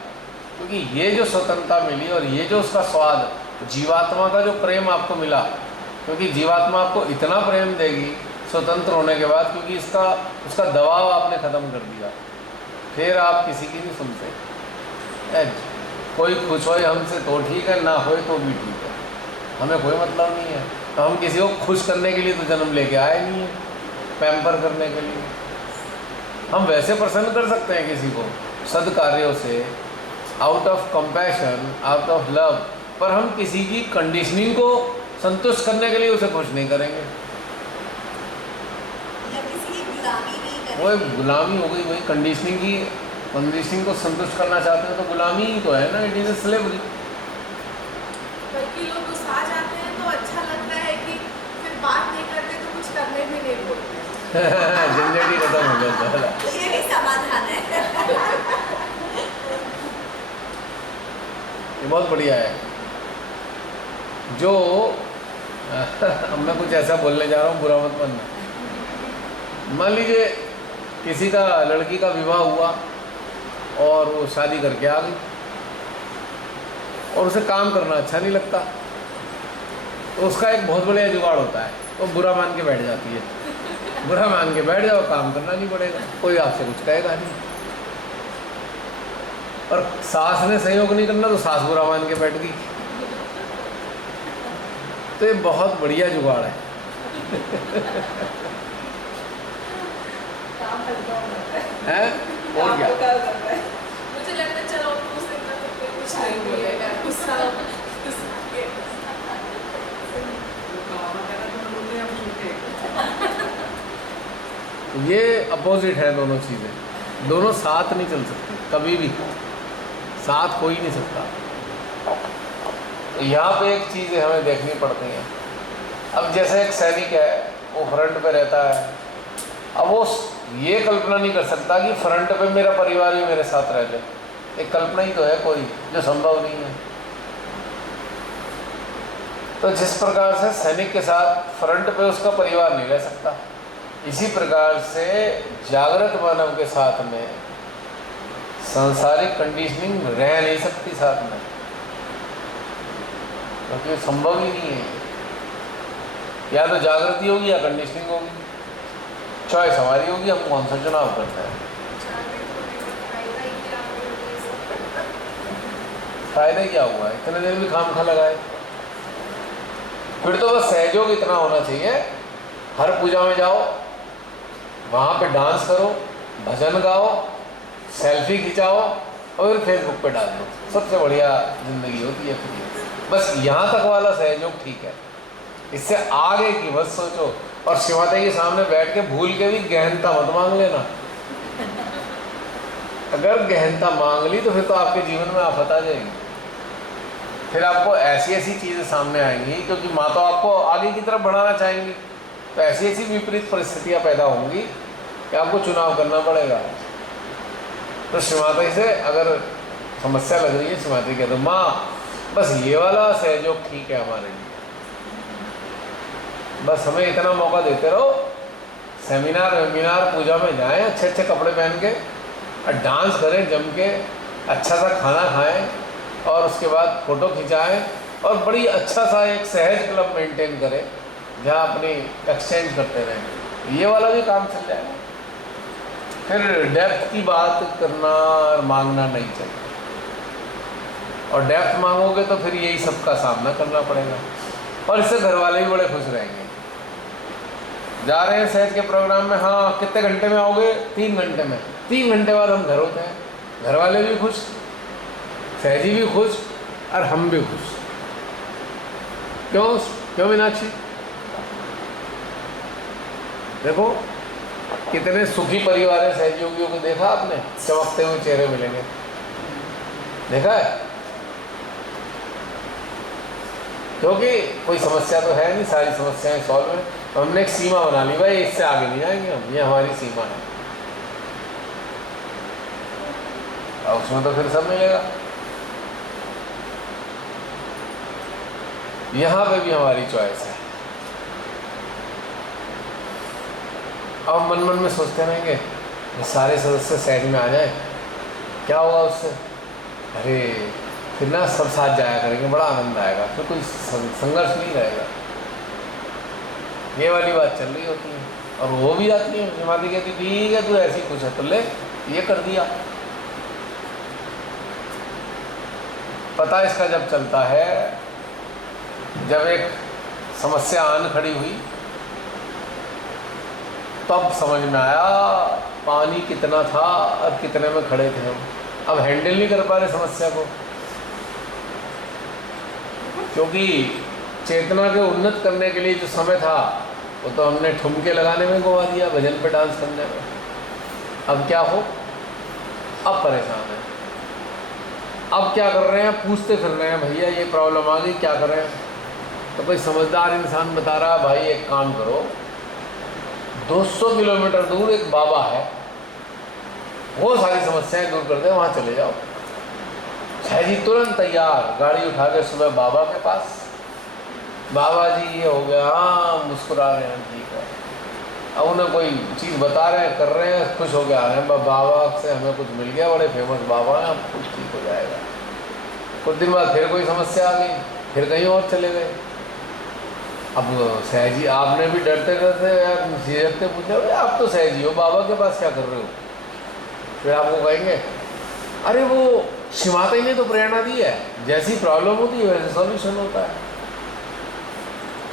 क्योंकि ये जो स्वतंत्रता मिली और ये जो उसका स्वाद, जीवात्मा का जो प्रेम आपको मिला, क्योंकि जीवात्मा आपको इतना प्रेम देगी स्वतंत्र होने के बाद, क्योंकि उसका दबाव आपने ख़त्म कर दिया, फिर आप किसी की नहीं सुनते। कोई खुश होए हमसे तो ठीक है, ना होए तो भी ठीक है, हमें कोई मतलब नहीं है। तो हम किसी को खुश करने के लिए तो जन्म लेके आए नहीं है, पैम्पर करने के लिए। हम वैसे प्रसन्न कर सकते हैं किसी को सद्कार्यों से, out of compassion, out of love, पर हम किसी की कंडीशनिंग को संतुष्ट करने के लिए उसे खुश नहीं करेंगे। या किसी की गुलामी नहीं वो करेंगे। गुलामी हो गई, वही कंडीशनिंग को संतुष्ट करना चाहते हैं तो गुलामी ही तो है ना, इट इज़ ए स्लेवरी। बल्कि लोग गुस्सा जाते हैं तो अच्छा लगता है कि फिर बात नहीं करते तो कुछ करने भी नहीं बोलते। झंझट ही खत्म हो गया सारा। ये भी समाधान है। ये बहुत बढ़िया है। जो अब मैं कुछ ऐसा बोलने जा रहा हूँ, बुरा मत मानना। मान लीजिए किसी का, लड़की का विवाह हुआ और वो शादी करके आ गई और उसे काम करना अच्छा नहीं लगता, तो उसका एक बहुत बढ़िया जुगाड़ होता है, वो बुरा मान के बैठ जाती है। बुरा मान के बैठ जाओ, काम करना नहीं पड़ेगा, कोई आपसे कुछ कहेगा नहीं। और सास ने सहयोग नहीं करना तो सास बुरा मान के बैठ गई। तो ये बहुत बढ़िया जुगाड़ है। काम हल्का हो जाता है। हैं? और क्या? काम हल्का हो जाता है। मुझे लगता है चलो उस दिन तक तो कोई कुछ नहीं बोलेगा, गुस्सा ये अपोजिट है दोनों चीज़ें, दोनों साथ नहीं चल सकती कभी भी, साथ हो ही नहीं सकता। तो यहाँ पे एक चीज़ हमें देखनी पड़ती है। अब जैसे एक सैनिक है, वो फ्रंट पे रहता है, अब वो ये कल्पना नहीं कर सकता कि फ्रंट पे मेरा परिवार ही मेरे साथ रह जाए। एक कल्पना ही तो है कोई, जो संभव नहीं है। तो जिस प्रकार से सैनिक के साथ फ्रंट पे उसका परिवार नहीं रह सकता, इसी प्रकार से जागृत मानव के साथ में सांसारिक कंडीशनिंग रह नहीं सकती साथ में, क्योंकि संभव ही नहीं है। या तो जागृति होगी या कंडीशनिंग होगी, चॉइस हमारी होगी, हम कौन सा चुनाव करते हैं। फायदा क्या हुआ है, इतने देर भी खामखा लगाए। फिर तो बस सहयोग इतना होना चाहिए, हर पूजा में जाओ, वहाँ पे डांस करो, भजन गाओ, सेल्फी खिंचाओ और फिर फेसबुक पे डाल दो, सबसे बढ़िया ज़िंदगी होती है फिर। बस यहाँ तक वाला सहयोग ठीक है, इससे आगे की बस सोचो। और शिवमाता के सामने बैठ के भूल के भी गहनता मत मांग लेना। अगर गहनता मांग ली तो फिर तो आपके जीवन में आफत आ जाएगी। फिर आपको ऐसी ऐसी चीज़ें सामने आएंगी, क्योंकि माँ तो आपको आगे की तरफ बढ़ाना चाहेंगी, तो ऐसी ऐसी विपरीत परिस्थितियाँ पैदा होंगी कि आपको चुनाव करना पड़ेगा। तो शिवमाता से अगर समस्या लग रही है, शिवमाता कहते माँ बस ये वाला सहयोग ठीक है हमारे लिए, बस हमें इतना मौका देते रहो, सेमिनार वेमिनार पूजा में जाएं, अच्छे अच्छे कपड़े पहन के और डांस करें जम के, अच्छा सा खाना खाएं और उसके बाद फ़ोटो खिंचाएं और बड़ी अच्छा सा एक सहज क्लब मेंटेन करें जहाँ अपनी एक्सचेंज करते रहें। ये वाला भी काम चल जाएगा। फिर डेप्थ की बात करना और मांगना नहीं चाहिए, और डेप्थ मांगोगे तो फिर यही सबका सामना करना पड़ेगा, और इससे घर वाले भी बड़े खुश रहेंगे। जा रहे हैं सहज के प्रोग्राम में, हाँ कितने घंटे में आओगे, 3 घंटे में, 3 घंटे बाद हम घर होते हैं, घर वाले भी खुश, सहजी भी खुश और हम भी खुश। क्यों मीनाक्षी? देखो कितने सुखी परिवार है सहयोगियों को, देखा आपने? चमकते हुए चेहरे मिलेंगे, देखा है? क्योंकि कोई समस्या तो है नहीं, सारी समस्याएं सॉल्व है। तो हमने एक सीमा बना ली, भाई इससे आगे नहीं जाएंगे हम, ये हमारी सीमा है, और उसमें तो फिर सब मिलेगा। यहाँ पे भी हमारी चॉइस है। अब मन मन में सोचते रहेंगे सारे सदस्य सहज में आ जाए, क्या होगा उससे? अरे फिर ना सब साथ जाया करेंगे, बड़ा आनंद आएगा, फिर कोई संघर्ष नहीं रहेगा। ये वाली बात चल रही होती है, और वो भी आती है, शिवमाता कहती ठीक है तू ऐसी कुछ है तो ले, ये कर दिया। पता इसका जब चलता है जब एक समस्या आन खड़ी हुई तब समझ में आया पानी कितना था और कितने में खड़े थे हम। अब हैंडल नहीं कर पा रहे समस्या को, क्योंकि चेतना के उन्नत करने के लिए जो समय था वो तो हमने ठुमके लगाने में गवा दिया, भजन पे डांस करने में। अब क्या हो, अब परेशान है। अब क्या कर रहे हैं, पूछते फिर रहे हैं भैया ये प्रॉब्लम आ गई, क्या करें। तो कोई समझदार इंसान बता रहा है भाई एक काम करो, 200 किलोमीटर दूर एक बाबा है, वो सारी समस्याएं दूर कर दे, वहाँ चले जाओ। शाह जी तुरंत तैयार, गाड़ी उठा के सुबह बाबा के पास। बाबा जी ये हो गया, हाँ मुस्कुरा रहे हैं, ठीक है। अब उन्हें कोई चीज़ बता रहे हैं, कर रहे हैं, खुश हो गया है, बाबा से हमें कुछ मिल गया, बड़े फेमस बाबा हैं, अब कुछ ठीक हो जाएगा। कुछ दिन बाद फिर कोई समस्या आ गई, फिर कहीं और चले गए। अब सहज जी आपने भी डरते डरते यार झिझकते पूछा, अरे आप तो सहज जी हो, बाबा के पास क्या कर रहे हो। फिर आपको कहेंगे अरे वो शिवाता ही ने तो प्रेरणा दी है, जैसी प्रॉब्लम होती है वैसे सॉल्यूशन होता है।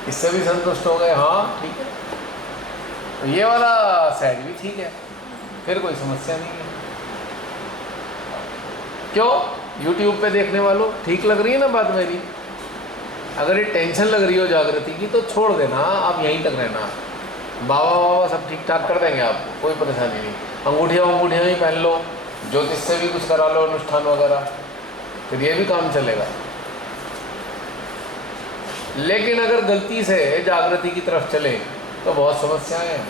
इससे भी संतुष्ट हो गए, हाँ ठीक है, तो ये वाला सहज भी ठीक है, फिर कोई समस्या नहीं है। क्यों, YouTube पे देखने वालों ठीक लग रही है ना बात मेरी। अगर ये टेंशन लग रही हो जागृति की तो छोड़ देना, आप यहीं तक रहना। बाबा बाबा सब ठीक ठाक कर देंगे आपको, कोई परेशानी नहीं। अंगूठियाँ ही पहन लो, ज्योतिष से भी कुछ करा लो अनुष्ठान वगैरह, फिर ये भी काम चलेगा। लेकिन अगर गलती से जागृति की तरफ चले तो बहुत समस्याएं हैं।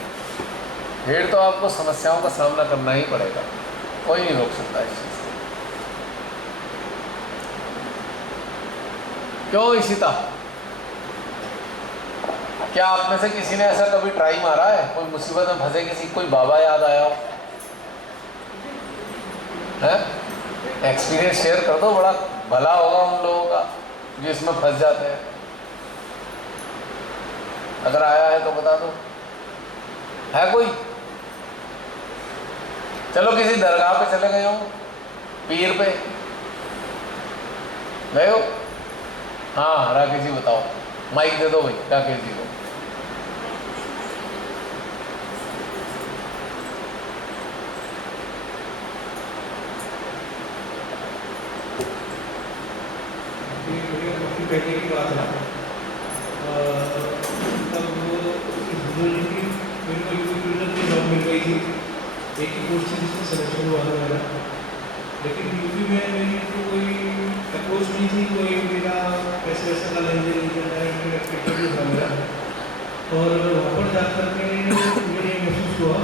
फिर तो आपको समस्याओं का सामना करना ही पड़ेगा, कोई नहीं रोक सकता इस चीज़ से। क्यों इशिता, क्या आप में से किसी ने ऐसा कभी ट्राई मारा है, कोई मुसीबत में फंसे किसी, कोई बाबा याद आया हो है? एक्सपीरियंस शेयर कर दो, बड़ा भला होगा उन लोगों का जो इसमें फंस जाते हैं। अगर आया है तो बता दो, है कोई? चलो किसी दरगाह पे चले गए हो, पीर पे गए हो, हाँ राकेश जी बताओ, माइक दे दो भाई राकेश जी को। पहले की बात है, तब वो मेरे को यूट्यूब की जॉब मिल गई थी, एक ही पोस्ट थी जिसमें सिलेक्शन हुआ था मेरा। लेकिन यूपी में मेरी तो कोई अप्रोच नहीं थी, कोई मेरा पैसे वैसे का लेन देन नहीं करना है, एक्सपेक्टेड नहीं था मेरा। और वहाँ पर जा कर के मुझे ये महसूस हुआ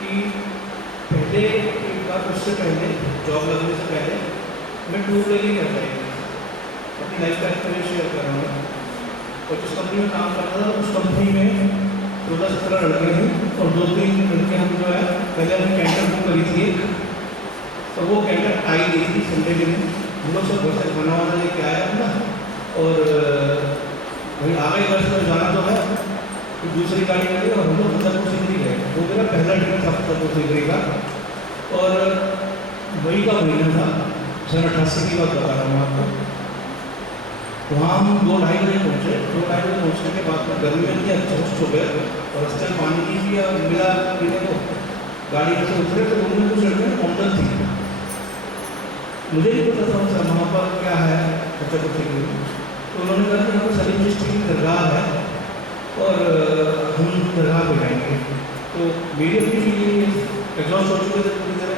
कि पहले एक बार, उससे पहले जॉब लगने से पहले मैं टूर ले नहीं करता था, अपनी लाइफ का एक्सपीरियंस शेयर कर रहा हूँ। और जिस कंपनी में काम करता था उस कंपनी में 16-17 लड़के हैं, और 2-3 लड़के हम जो है पहले हमने कैंटर बुक करी थी, तो वो कैंटर आई गई थी संडे के दिन। हम लोग सब घर से खाना वाना लेके आए अपना, और वही आगे वर्ष में जाना तो है, तो दूसरी गाड़ी लगी और हम लोग फतेहपुर सीकरी गए। वो मेरा पहला ट्रिप था फतेहपुर सीकरी का, और मई का महीना था, 1988 की बात बता रहा हूँ आपको। वहाँ हम 2-2:30 बजे पहुँचे। 2-2:30 बजे पहुँचने के बाद में गर्मी में एग्जॉस्ट हो गए, और रास्ते में पानी नहीं पिया मिला पीने को। गाड़ी में से उतरे तो उन्होंने कुछ लड़के कॉन्डल थी, मुझे नहीं पता था सर वहाँ पर क्या है बच्चा को ठीक। तो उन्होंने कहा कि यहाँ पर सलीम चिश्ती की दरगाह है और हम दरगाह पे जाएंगे। तो मेरी अपनी फीलिंग एग्जॉस्ट हो चुके थे पूरी तरह।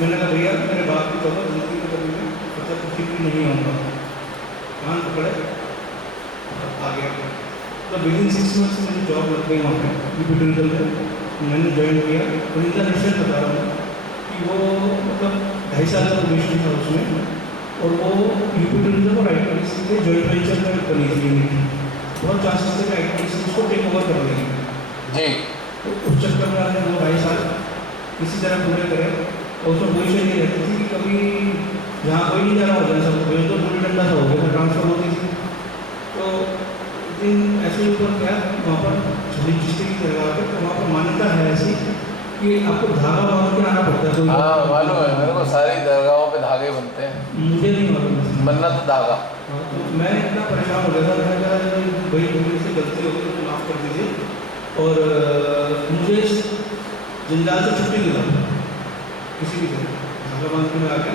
मैंने कहा भैया मेरे बाप की तौबा, जिंदगी में कभी मैं बच्चा को ठीक नहीं आऊँगा। कान पकड़े आ गया। तो विदिन 6 मंथ्स मेरी जॉब लग गई वहाँ पे यूपी में। मैंने ज्वाइन किया, और इनका रिजल्ट बता रहा हूँ कि वो मतलब 2.5 साल का प्रोबेशन था उसमें, और वो यूपी टूरिज्म और ITDC के जॉइंट वेंचर में बनी थी। बहुत चांसेस थे कि ITDC उसको टेक ओवर कर लेंगे जी। तो उस चक्कर में आने 2-2.5 साल किसी तरह पूरे करें, और उसमें पोजिशन नहीं रहती थी कि कभी जहाँ कोई नहीं जा रहा हो जाए सब भेज दो, पूरी डंडा सा हो गया, ट्रांसफर होती थी। तो दिन ऐसे ऊपर क्या वहाँ पर सलीम चिश्ती की दरगाह पे, तो वहाँ पर मान्यता है ऐसी कि आपको धागा बांध के आना पड़ता है। हाँ मालूम है मेरे को, सारी दरगाहों पे धागे बनते हैं। मुझे नहीं मालूम, मन्नत धागा। हाँ, तो मैं इतना परेशान हो गया था, मैंने कहा भाई मेरे से गलती हो गई तो माफ़ कर दीजिए, और मुझे जंजाल से छुट्टी दिला किसी भी तरह धागा बांध के मैं आ गया,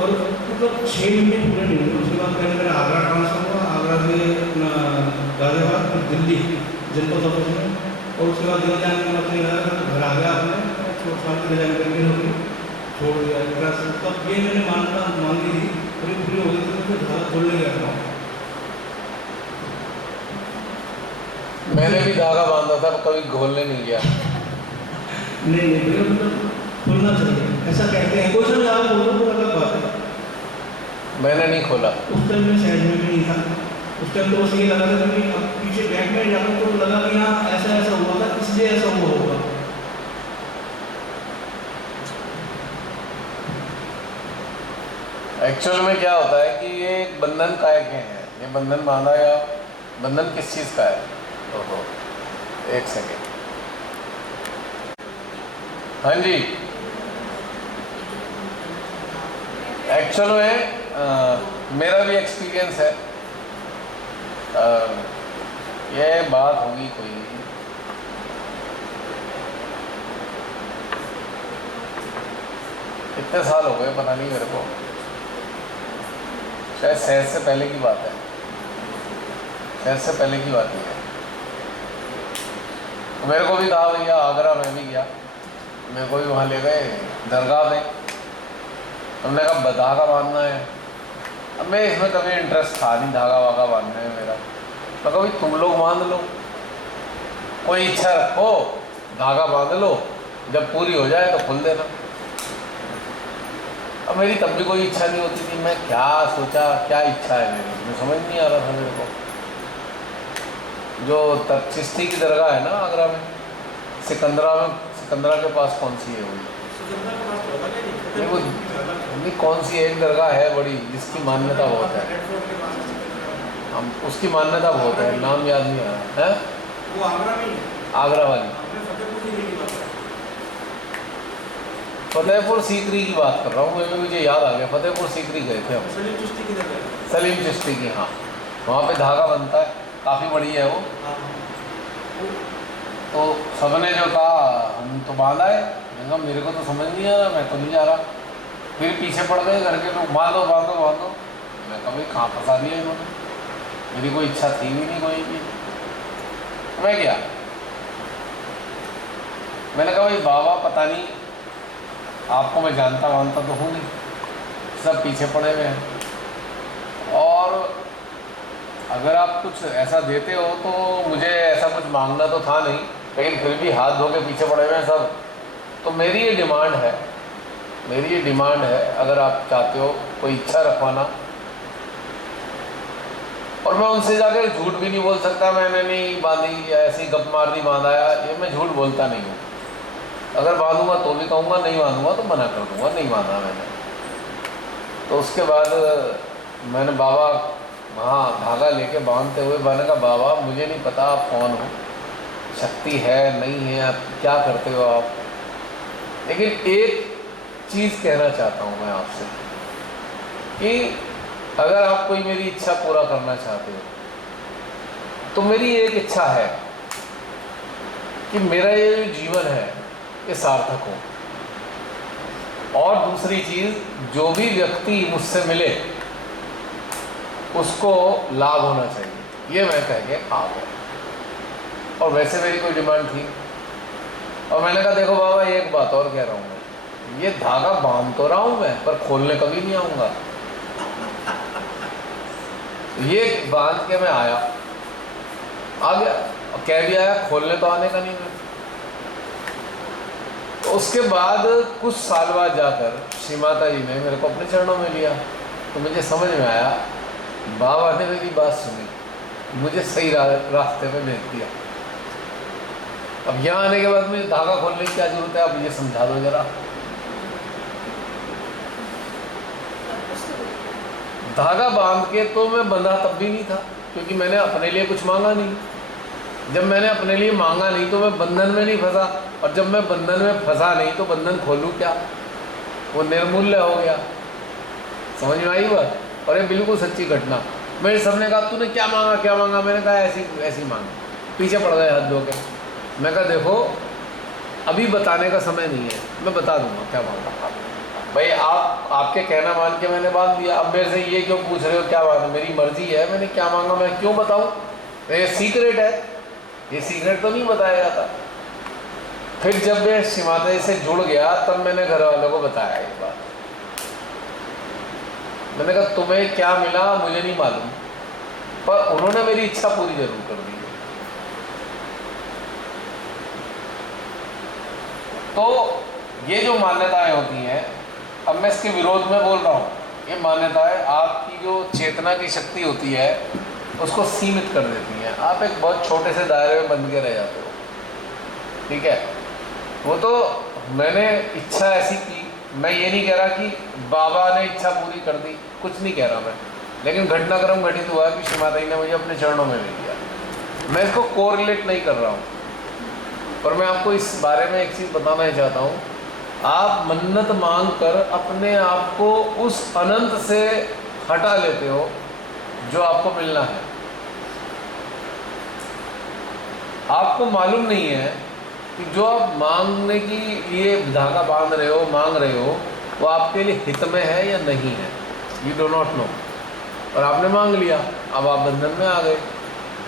और मतलब 6 महीने पूरे नहीं हुए। उसके बाद पहले मेरा आगरा ट्रांसफ़र हुआ, आगरा से अपना गाज़ियाबाद, फिर दिल्ली जनपद ऑफिस में, और उसके बाद दिल्ली जाने के बाद अपने घर आ गया, अपने छोट साल की डिजाइन करके होगी छोड़ दिया एक तरह से। तब ये मैंने मांगी थी, पूरी हो गई थी, तो धागा खोलने गया था। मैंने भी धागा बांधा था, कभी घोलने नहीं गया। नहीं भैया, मतलब खोलना चाहिए ऐसा कहते हैं, कोई सा आप बोलो तो अलग बात है। मैंने नहीं खोला। उस टाइम में शहर में भी नहीं था, उस टाइम तो बस ये लगा था कि अब पीछे बैक में जाऊँ तो लगा कि हाँ ऐसा ऐसा हुआ था, इसलिए ऐसा हुआ होगा। एक्चुअल में क्या होता है कि ये एक बंधन काय के हैं, ये बंधन बांधा या बंधन किस चीज़ का है? ओहो, एक सेकेंड। हाँ जी, एक्चुअल में मेरा भी एक्सपीरियंस है। ये बात होगी कोई कितने साल हो गए पता नहीं मेरे को, शायद शहर से पहले की बात है, शहर से पहले की बात ही है। तो मेरे को भी कहा भैया, आगरा में भी गया, मेरे को भी वहाँ ले गए दरगाह में, हमने कहा धागा बांधना है। अब मैं इसमें कभी इंटरेस्ट था नहीं, धागा वागा बांधने में मेरा। मैं कहा भाई तुम लोग बांध लो, कोई इच्छा रखो, धागा बांध लो, जब पूरी हो जाए तो खोल देना। अब मेरी तब भी कोई इच्छा नहीं होती थी, मैं क्या सोचा क्या इच्छा है मेरी, मुझे समझ नहीं आ रहा था मेरे को। जो चिश्ती की दरगाह है ना आगरा में, सिकंदरा के पास कौन सी है वो? नहीं, कौन सी एक दरगाह है बड़ी जिसकी मान्यता बहुत है, हम उसकी मान्यता बहुत है, नाम याद नहीं आ रहा है। वो आगरा में ही है, आगरा वाली फतेहपुर सीकरी की बात कर रहा हूँ, मुझे याद आ गया, फतेहपुर सीकरी गए थे हम, सलीम चिश्ती की दरगाह, सलीम चिश्ती की। हाँ, वहाँ पे धागा बनता है, काफ़ी बड़ी है वो। तो सबने जो कहा हम तो बांधा है, मैंने कहा मेरे को तो समझ नहीं आ रहा, मैं तो नहीं जा रहा। फिर पीछे पड़ गए घर के लोग, बांधो बांधो बांधो। मैं कहा भाई कहाँ फंसा दिया इन्होंने, मेरी कोई इच्छा थी भी नहीं कोई की। मैं गया, मैंने कहा भाई बाबा पता नहीं, आपको मैं जानता वानता तो हूँ नहीं, सब पीछे पड़े हुए हैं, और अगर आप कुछ ऐसा देते हो तो मुझे ऐसा कुछ मांगना तो था नहीं, लेकिन फिर भी हाथ धो के पीछे पड़े हुए हैं सब। तो मेरी ये डिमांड है, अगर आप चाहते हो कोई इच्छा रखवाना, और मैं उनसे जाकर झूठ भी नहीं बोल सकता, मैंने नहीं बांधी या ऐसी गप मार दी बांधाया, ये मैं झूठ बोलता नहीं हूँ। अगर बांधूंगा तो भी कहूँगा, नहीं बांधूंगा तो मना कर दूँगा, नहीं बांधा मैंने। तो उसके बाद मैंने बाबा वहाँ धागा लेके बांधते हुए मैंने कहा बाबा मुझे नहीं पता आप कौन हो, शक्ति है नहीं है, आप क्या करते हो आप, लेकिन एक चीज़ कहना चाहता हूँ मैं आपसे कि अगर आप कोई मेरी इच्छा पूरा करना चाहते हो तो मेरी एक इच्छा है कि मेरा ये जो जीवन है ये सार्थक हो, और दूसरी चीज़ जो भी व्यक्ति मुझसे मिले उसको लाभ होना चाहिए, ये मैं कह के आ गया। और वैसे मेरी कोई डिमांड थी, और मैंने कहा देखो बाबा एक बात और कह रहा हूँ मैं, ये धागा बांध तो रहा हूँ मैं, पर खोलने कभी नहीं आऊँगा। ये बांध के मैं आ गया और कह भी आया, खोलने तो आने का नहीं मैं। तो उसके बाद कुछ साल बाद जाकर श्री माता जी ने मेरे को अपने चरणों में लिया, तो मुझे समझ में आया बाबा ने मेरी बात सुनी, मुझे सही रास्ते पे भेज दिया। अब यहाँ आने के बाद मुझे धागा खोलने की क्या जरूरत है, आप मुझे समझा दो जरा। धागा बांध के तो मैं बंधा तब भी नहीं था, क्योंकि मैंने अपने लिए कुछ मांगा नहीं। जब मैंने अपने लिए मांगा नहीं तो मैं बंधन में नहीं फंसा, और जब मैं बंधन में फंसा नहीं तो बंधन खोलूँ क्या, वो निर्मूल्य हो गया। समझ में आई बात? और ये बिल्कुल सच्ची घटना। मेरे सबने कहा तूने क्या मांगा क्या मांगा, मैंने कहा ऐसी ऐसी मांग, पीछे पड़ गए हाथ धो के। मैं कहा देखो अभी बताने का समय नहीं है, मैं बता दूंगा क्या मांगा। भाई आपके कहना मान के मैंने बांध दिया, अब मेरे से ये क्यों पूछ रहे हो क्या बात है, मेरी मर्जी है, मैंने क्या मांगा मैं क्यों बताऊं, ये सीक्रेट है, ये सीक्रेट तो नहीं बताया जाता। फिर जब मैं सीमाता से जुड़ गया तब मैंने घर वालों को बताया ये बात। मैंने कहा तुम्हें क्या मिला मुझे नहीं मालूम, पर उन्होंने मेरी इच्छा पूरी जरूर कर दी। तो ये जो मान्यताएं होती हैं, अब मैं इसके विरोध में बोल रहा हूँ, ये मान्यताएं आपकी जो चेतना की शक्ति होती है उसको सीमित कर देती हैं। आप एक बहुत छोटे से दायरे में बंद के रह जाते हो, ठीक है। वो तो मैंने इच्छा ऐसी की, मैं ये नहीं कह रहा कि बाबा ने इच्छा पूरी कर दी, कुछ नहीं कह रहा मैं, लेकिन घटनाक्रम घटित हुआ कि श्री माता जी ने मुझे अपने चरणों में ले लिया। मैं इसको कोरिलेट नहीं कर रहा हूँ, पर मैं आपको इस बारे में एक चीज़ बताना चाहता हूँ। आप मन्नत मांग कर अपने आप को उस अनंत से हटा लेते हो जो आपको मिलना है। आपको मालूम नहीं है कि जो आप मांगने की लिए धागा बांध रहे हो, मांग रहे हो, वो आपके लिए हित में है या नहीं है, यू डो नॉट नो। और आपने मांग लिया, अब आप बंधन में आ गए।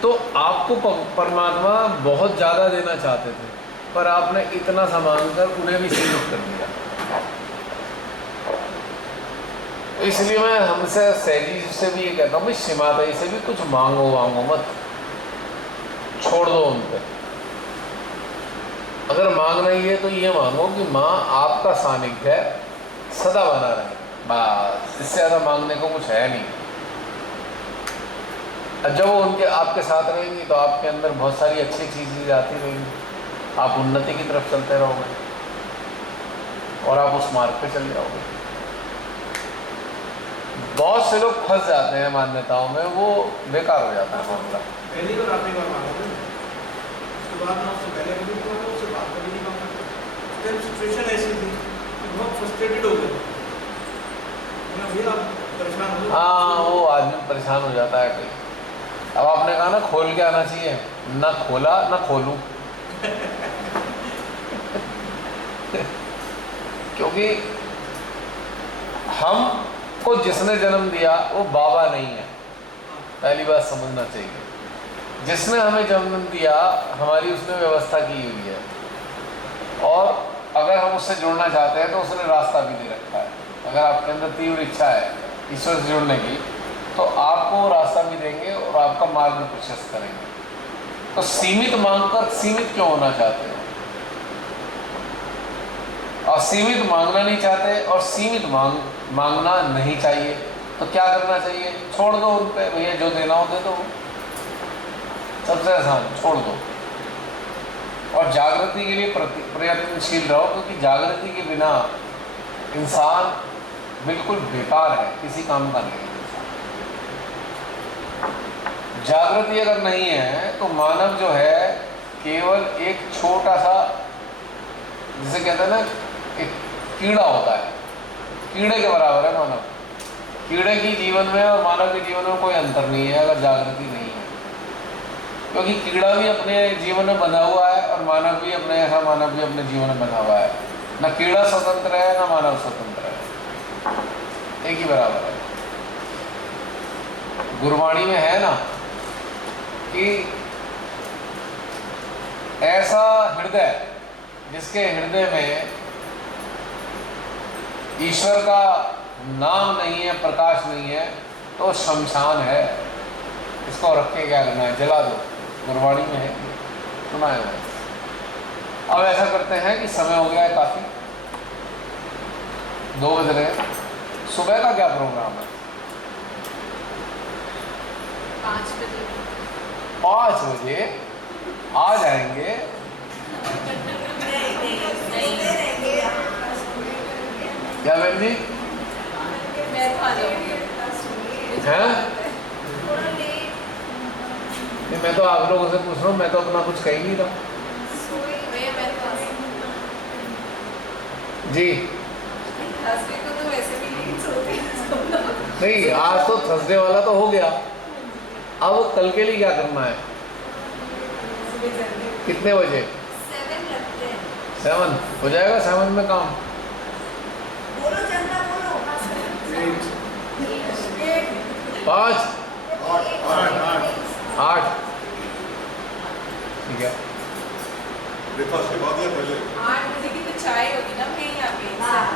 तो आपको परमात्मा बहुत ज़्यादा देना चाहते थे, पर आपने इतना सा मांग कर उन्हें भी सीमित कर दिया। इसलिए मैं हमसे सहजी से भी ये कहता हूँ, भाई श्री माता जी से भी कुछ मांगो वांगो मत, छोड़ दो उन पर। अगर मांगना ही है तो ये मांगो कि माँ आपका सानिध्य सदा बना रहे, बस, इससे ज़्यादा मांगने को कुछ है नहीं। जब वो उनके आपके साथ रहेंगी तो आपके अंदर बहुत सारी अच्छी चीज़ें आती रहेंगी, आप उन्नति की तरफ चलते रहोगे और आप उस मार्ग पे चल जाओगे। बहुत से लोग फंस जाते हैं मान्यताओं में, वो बेकार हो जाता है मामला। पहली बार आपने बार मांगा था, उसके बाद ना उससे पहले कभी तो उससे बात कभी नहीं मांगा। उस टाइम सिचुएशन ऐसी थी कि बहुत फ्रस्ट्रेटेड हो गए, फिर आप परेशान हो गए। हाँ, वो आदमी परेशान हो जाता है कहीं। अब आपने कहा ना खोल के आना चाहिए, ना खोला ना खोलूं क्योंकि हमको जिसने जन्म दिया वो बाबा नहीं है, पहली बात समझना चाहिए। जिसने हमें जन्म दिया हमारी उसने व्यवस्था की हुई है, और अगर हम उससे जुड़ना चाहते हैं तो उसने रास्ता भी दे रखा है। अगर आपके अंदर तीव्र इच्छा है ईश्वर से जुड़ने की तो आपको वो रास्ता भी देंगे और आपका मार्ग भी प्रशस्त करेंगे। तो सीमित मांग कर सीमित क्यों होना चाहते हो, और सीमित मांगना नहीं चाहते और सीमित मांगना नहीं चाहिए, तो क्या करना चाहिए? छोड़ दो उन पे, भैया जो देना हो दे दो, सबसे आसान, छोड़ दो। और जागृति के लिए प्रयत्नशील रहो, क्योंकि जागृति के बिना इंसान बिल्कुल बेकार है, किसी काम का नहीं है। जागृति अगर नहीं है तो मानव जो है केवल एक छोटा सा, जिसे कहते हैं ना, एक कीड़ा होता है, कीड़े के बराबर है मानव। कीड़े की जीवन में और मानव के जीवन में कोई अंतर नहीं है अगर जागृति नहीं है, क्योंकि कीड़ा भी अपने जीवन में बंधा हुआ है और मानव भी अपने जीवन में बंधा हुआ है। न कीड़ा स्वतंत्र है न मानव स्वतंत्र है, एक ही बराबर है। गुरबाणी में है ना कि ऐसा हृदय जिसके हृदय में ईश्वर का नाम नहीं है, प्रकाश नहीं है, तो शमशान है। इसको रख के क्या करना है? जला दो। गुरबाणी में है, सुना है मैंने। अब ऐसा करते हैं कि समय हो गया है काफ़ी, 2 बज रहे हैं। सुबह का क्या प्रोग्राम है? 5 बजे 5 बजे आ जाएंगे। क्या बहन जी? मैं तो आ जाऊंगी। हैं? नहीं, मैं तो आप लोगों से पूछ रहा हूँ, मैं तो अपना कुछ कह ही नहीं रहा। जी हंसने को तो वैसे भी नहीं सोते सब लोग। नहीं, आज तो थर्सडे वाला तो हो गया, अब कल के लिए क्या करना है? सुबह जल्दी कितने बजे? 7 लगते हैं। 7 हो जाएगा? 7 में काम? बोलो चंदा बोलो। 5 8 8 ठीक है। ब्रेकफास्ट के बाद या पहले? 8 बजे की तो चाय होगी ना मेरे यहाँ पे।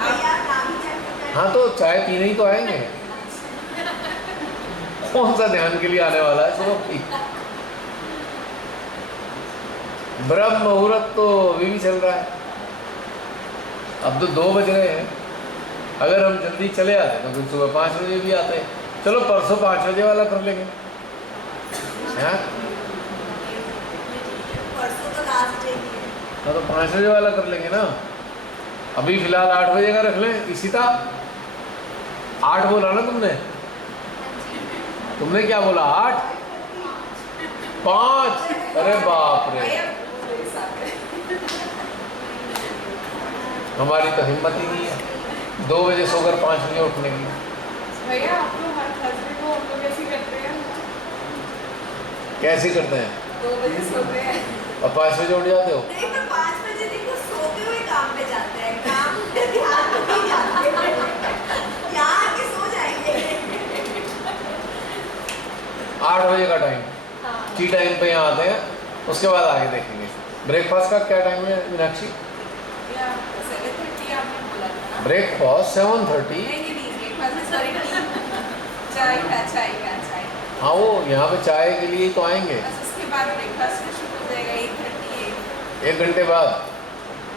भैया नामी चाय पीते हैं। हाँ तो चाय पीने ही तो आएंगे, कौन सा ध्यान के लिए आने वाला है? सुबह पी। ब्रह्म मुहूर्त तो अभी भी चल रहा है, अब तो 2 बज रहे हैं। अगर हम जल्दी चले आते तो फिर सुबह 5 बजे भी आते। चलो परसों 5 बजे वाला कर लेंगे। हाँ परसों तो लास्ट डे ही है। हाँ तो 5 बजे वाला कर लेंगे ना। अभी फिलहाल 8 बजे का रख लें। इशिता 8 बोला ना तुमने? तुमने क्या बोला? 8 5? अरे बाप रे, भैया मेरे साथ है। हमारी तो हिम्मत ही नहीं है 2 बजे सोकर 5 बजे उठने की। भैया आप लोग हर थर्सडे को हम लोग ऐसे करते हैं, कैसे करते हैं? 2 बजे सोते हैं। और 5 बजे उठ जाते हो? नहीं तो 5 बजे देखो सोते हुए काम पे जाते हैं, काम पे ध्यान नहीं जाते, यहाँ आके सो जाएंगे। 8 बजे का टाइम, टी टाइम पे यहाँ आते हैं, उसके बाद आगे देखेंगे। ब्रेकफास्ट का क्या टाइम है मीनाक्षी? या 7:30 आपने बोला था ना? ब्रेकफास्ट 7:30? नहीं ब्रेकफास्ट सॉरी चाय का हाँ वो यहाँ पे चाय के लिए ही तो आएंगे, बस उसके बाद ब्रेकफास्ट शुरू हो जाएगा 8:30। 1 घंटे बाद।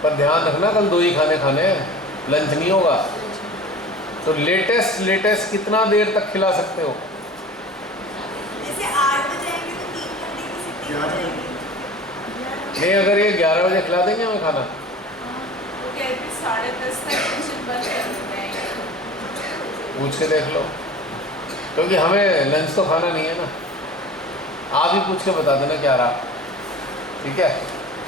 पर ध्यान रखना कल 2 ही खाने हैं, लंच नहीं होगा। तो लेटेस्ट कितना देर तक खिला सकते हो? जैसे 8 बजे आएंगे तो 3 घंटे की सिटिंग हो जाएगी। नहीं, अगर ये 11 बजे खिला देंगे हमें खाना? वो कहते हैं 10:30 तक किचन बंद कर देते हैं। पूछ के देख लो, क्योंकि हमें लंच तो खाना नहीं है ना। आप ही पूछ के बता देना क्या रहा, ठीक है?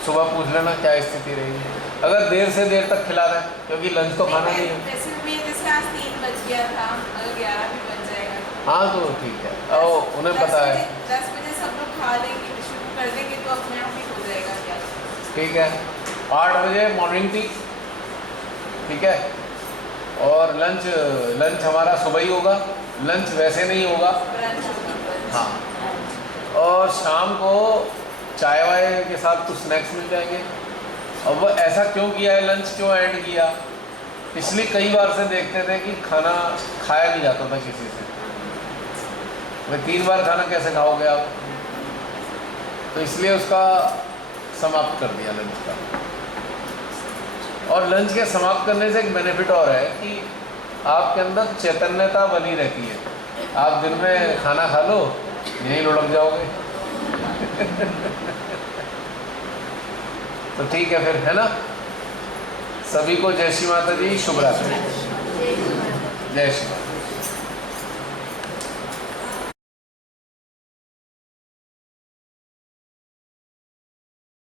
सुबह पूछ लेना क्या स्थिति रहेगी। अगर देर से देर तक खिला दें, क्योंकि लंच तो खाना नहीं है। वैसे भी जैसे आज 3 बज गया था, अगर 11 भी बज जाएगा हाँ तो ठीक है, और उन्हें पता है। 10 बजे सब लोग खा लेंगे, शुरू कर देंगे तो अपने आप ही हो जाएगा क्या। ठीक है, 8 बजे मॉर्निंग टी, ठीक है? और लंच हमारा सुबह ही होगा, लंच वैसे नहीं होगा। ब्रंच होगा। हाँ, और शाम को चाय वाय के साथ कुछ स्नैक्स मिल जाएंगे। और वो ऐसा क्यों किया है, लंच क्यों ऐड किया? इसलिए कई बार से देखते थे कि खाना खाया नहीं जाता था किसी से। मैं 3 बार खाना कैसे खाओगे आप? तो इसलिए उसका समाप्त कर दिया लंच का। और लंच के समाप्त करने से एक बेनिफिट और है कि आपके अंदर चैतन्यता बनी रहती है। आप दिन में खाना खा लो, यहीं लुढ़क जाओगे। तो ठीक है फिर, है ना? सभी को जय श्री माता जी, शुभ रात्रि। जय श्री माता।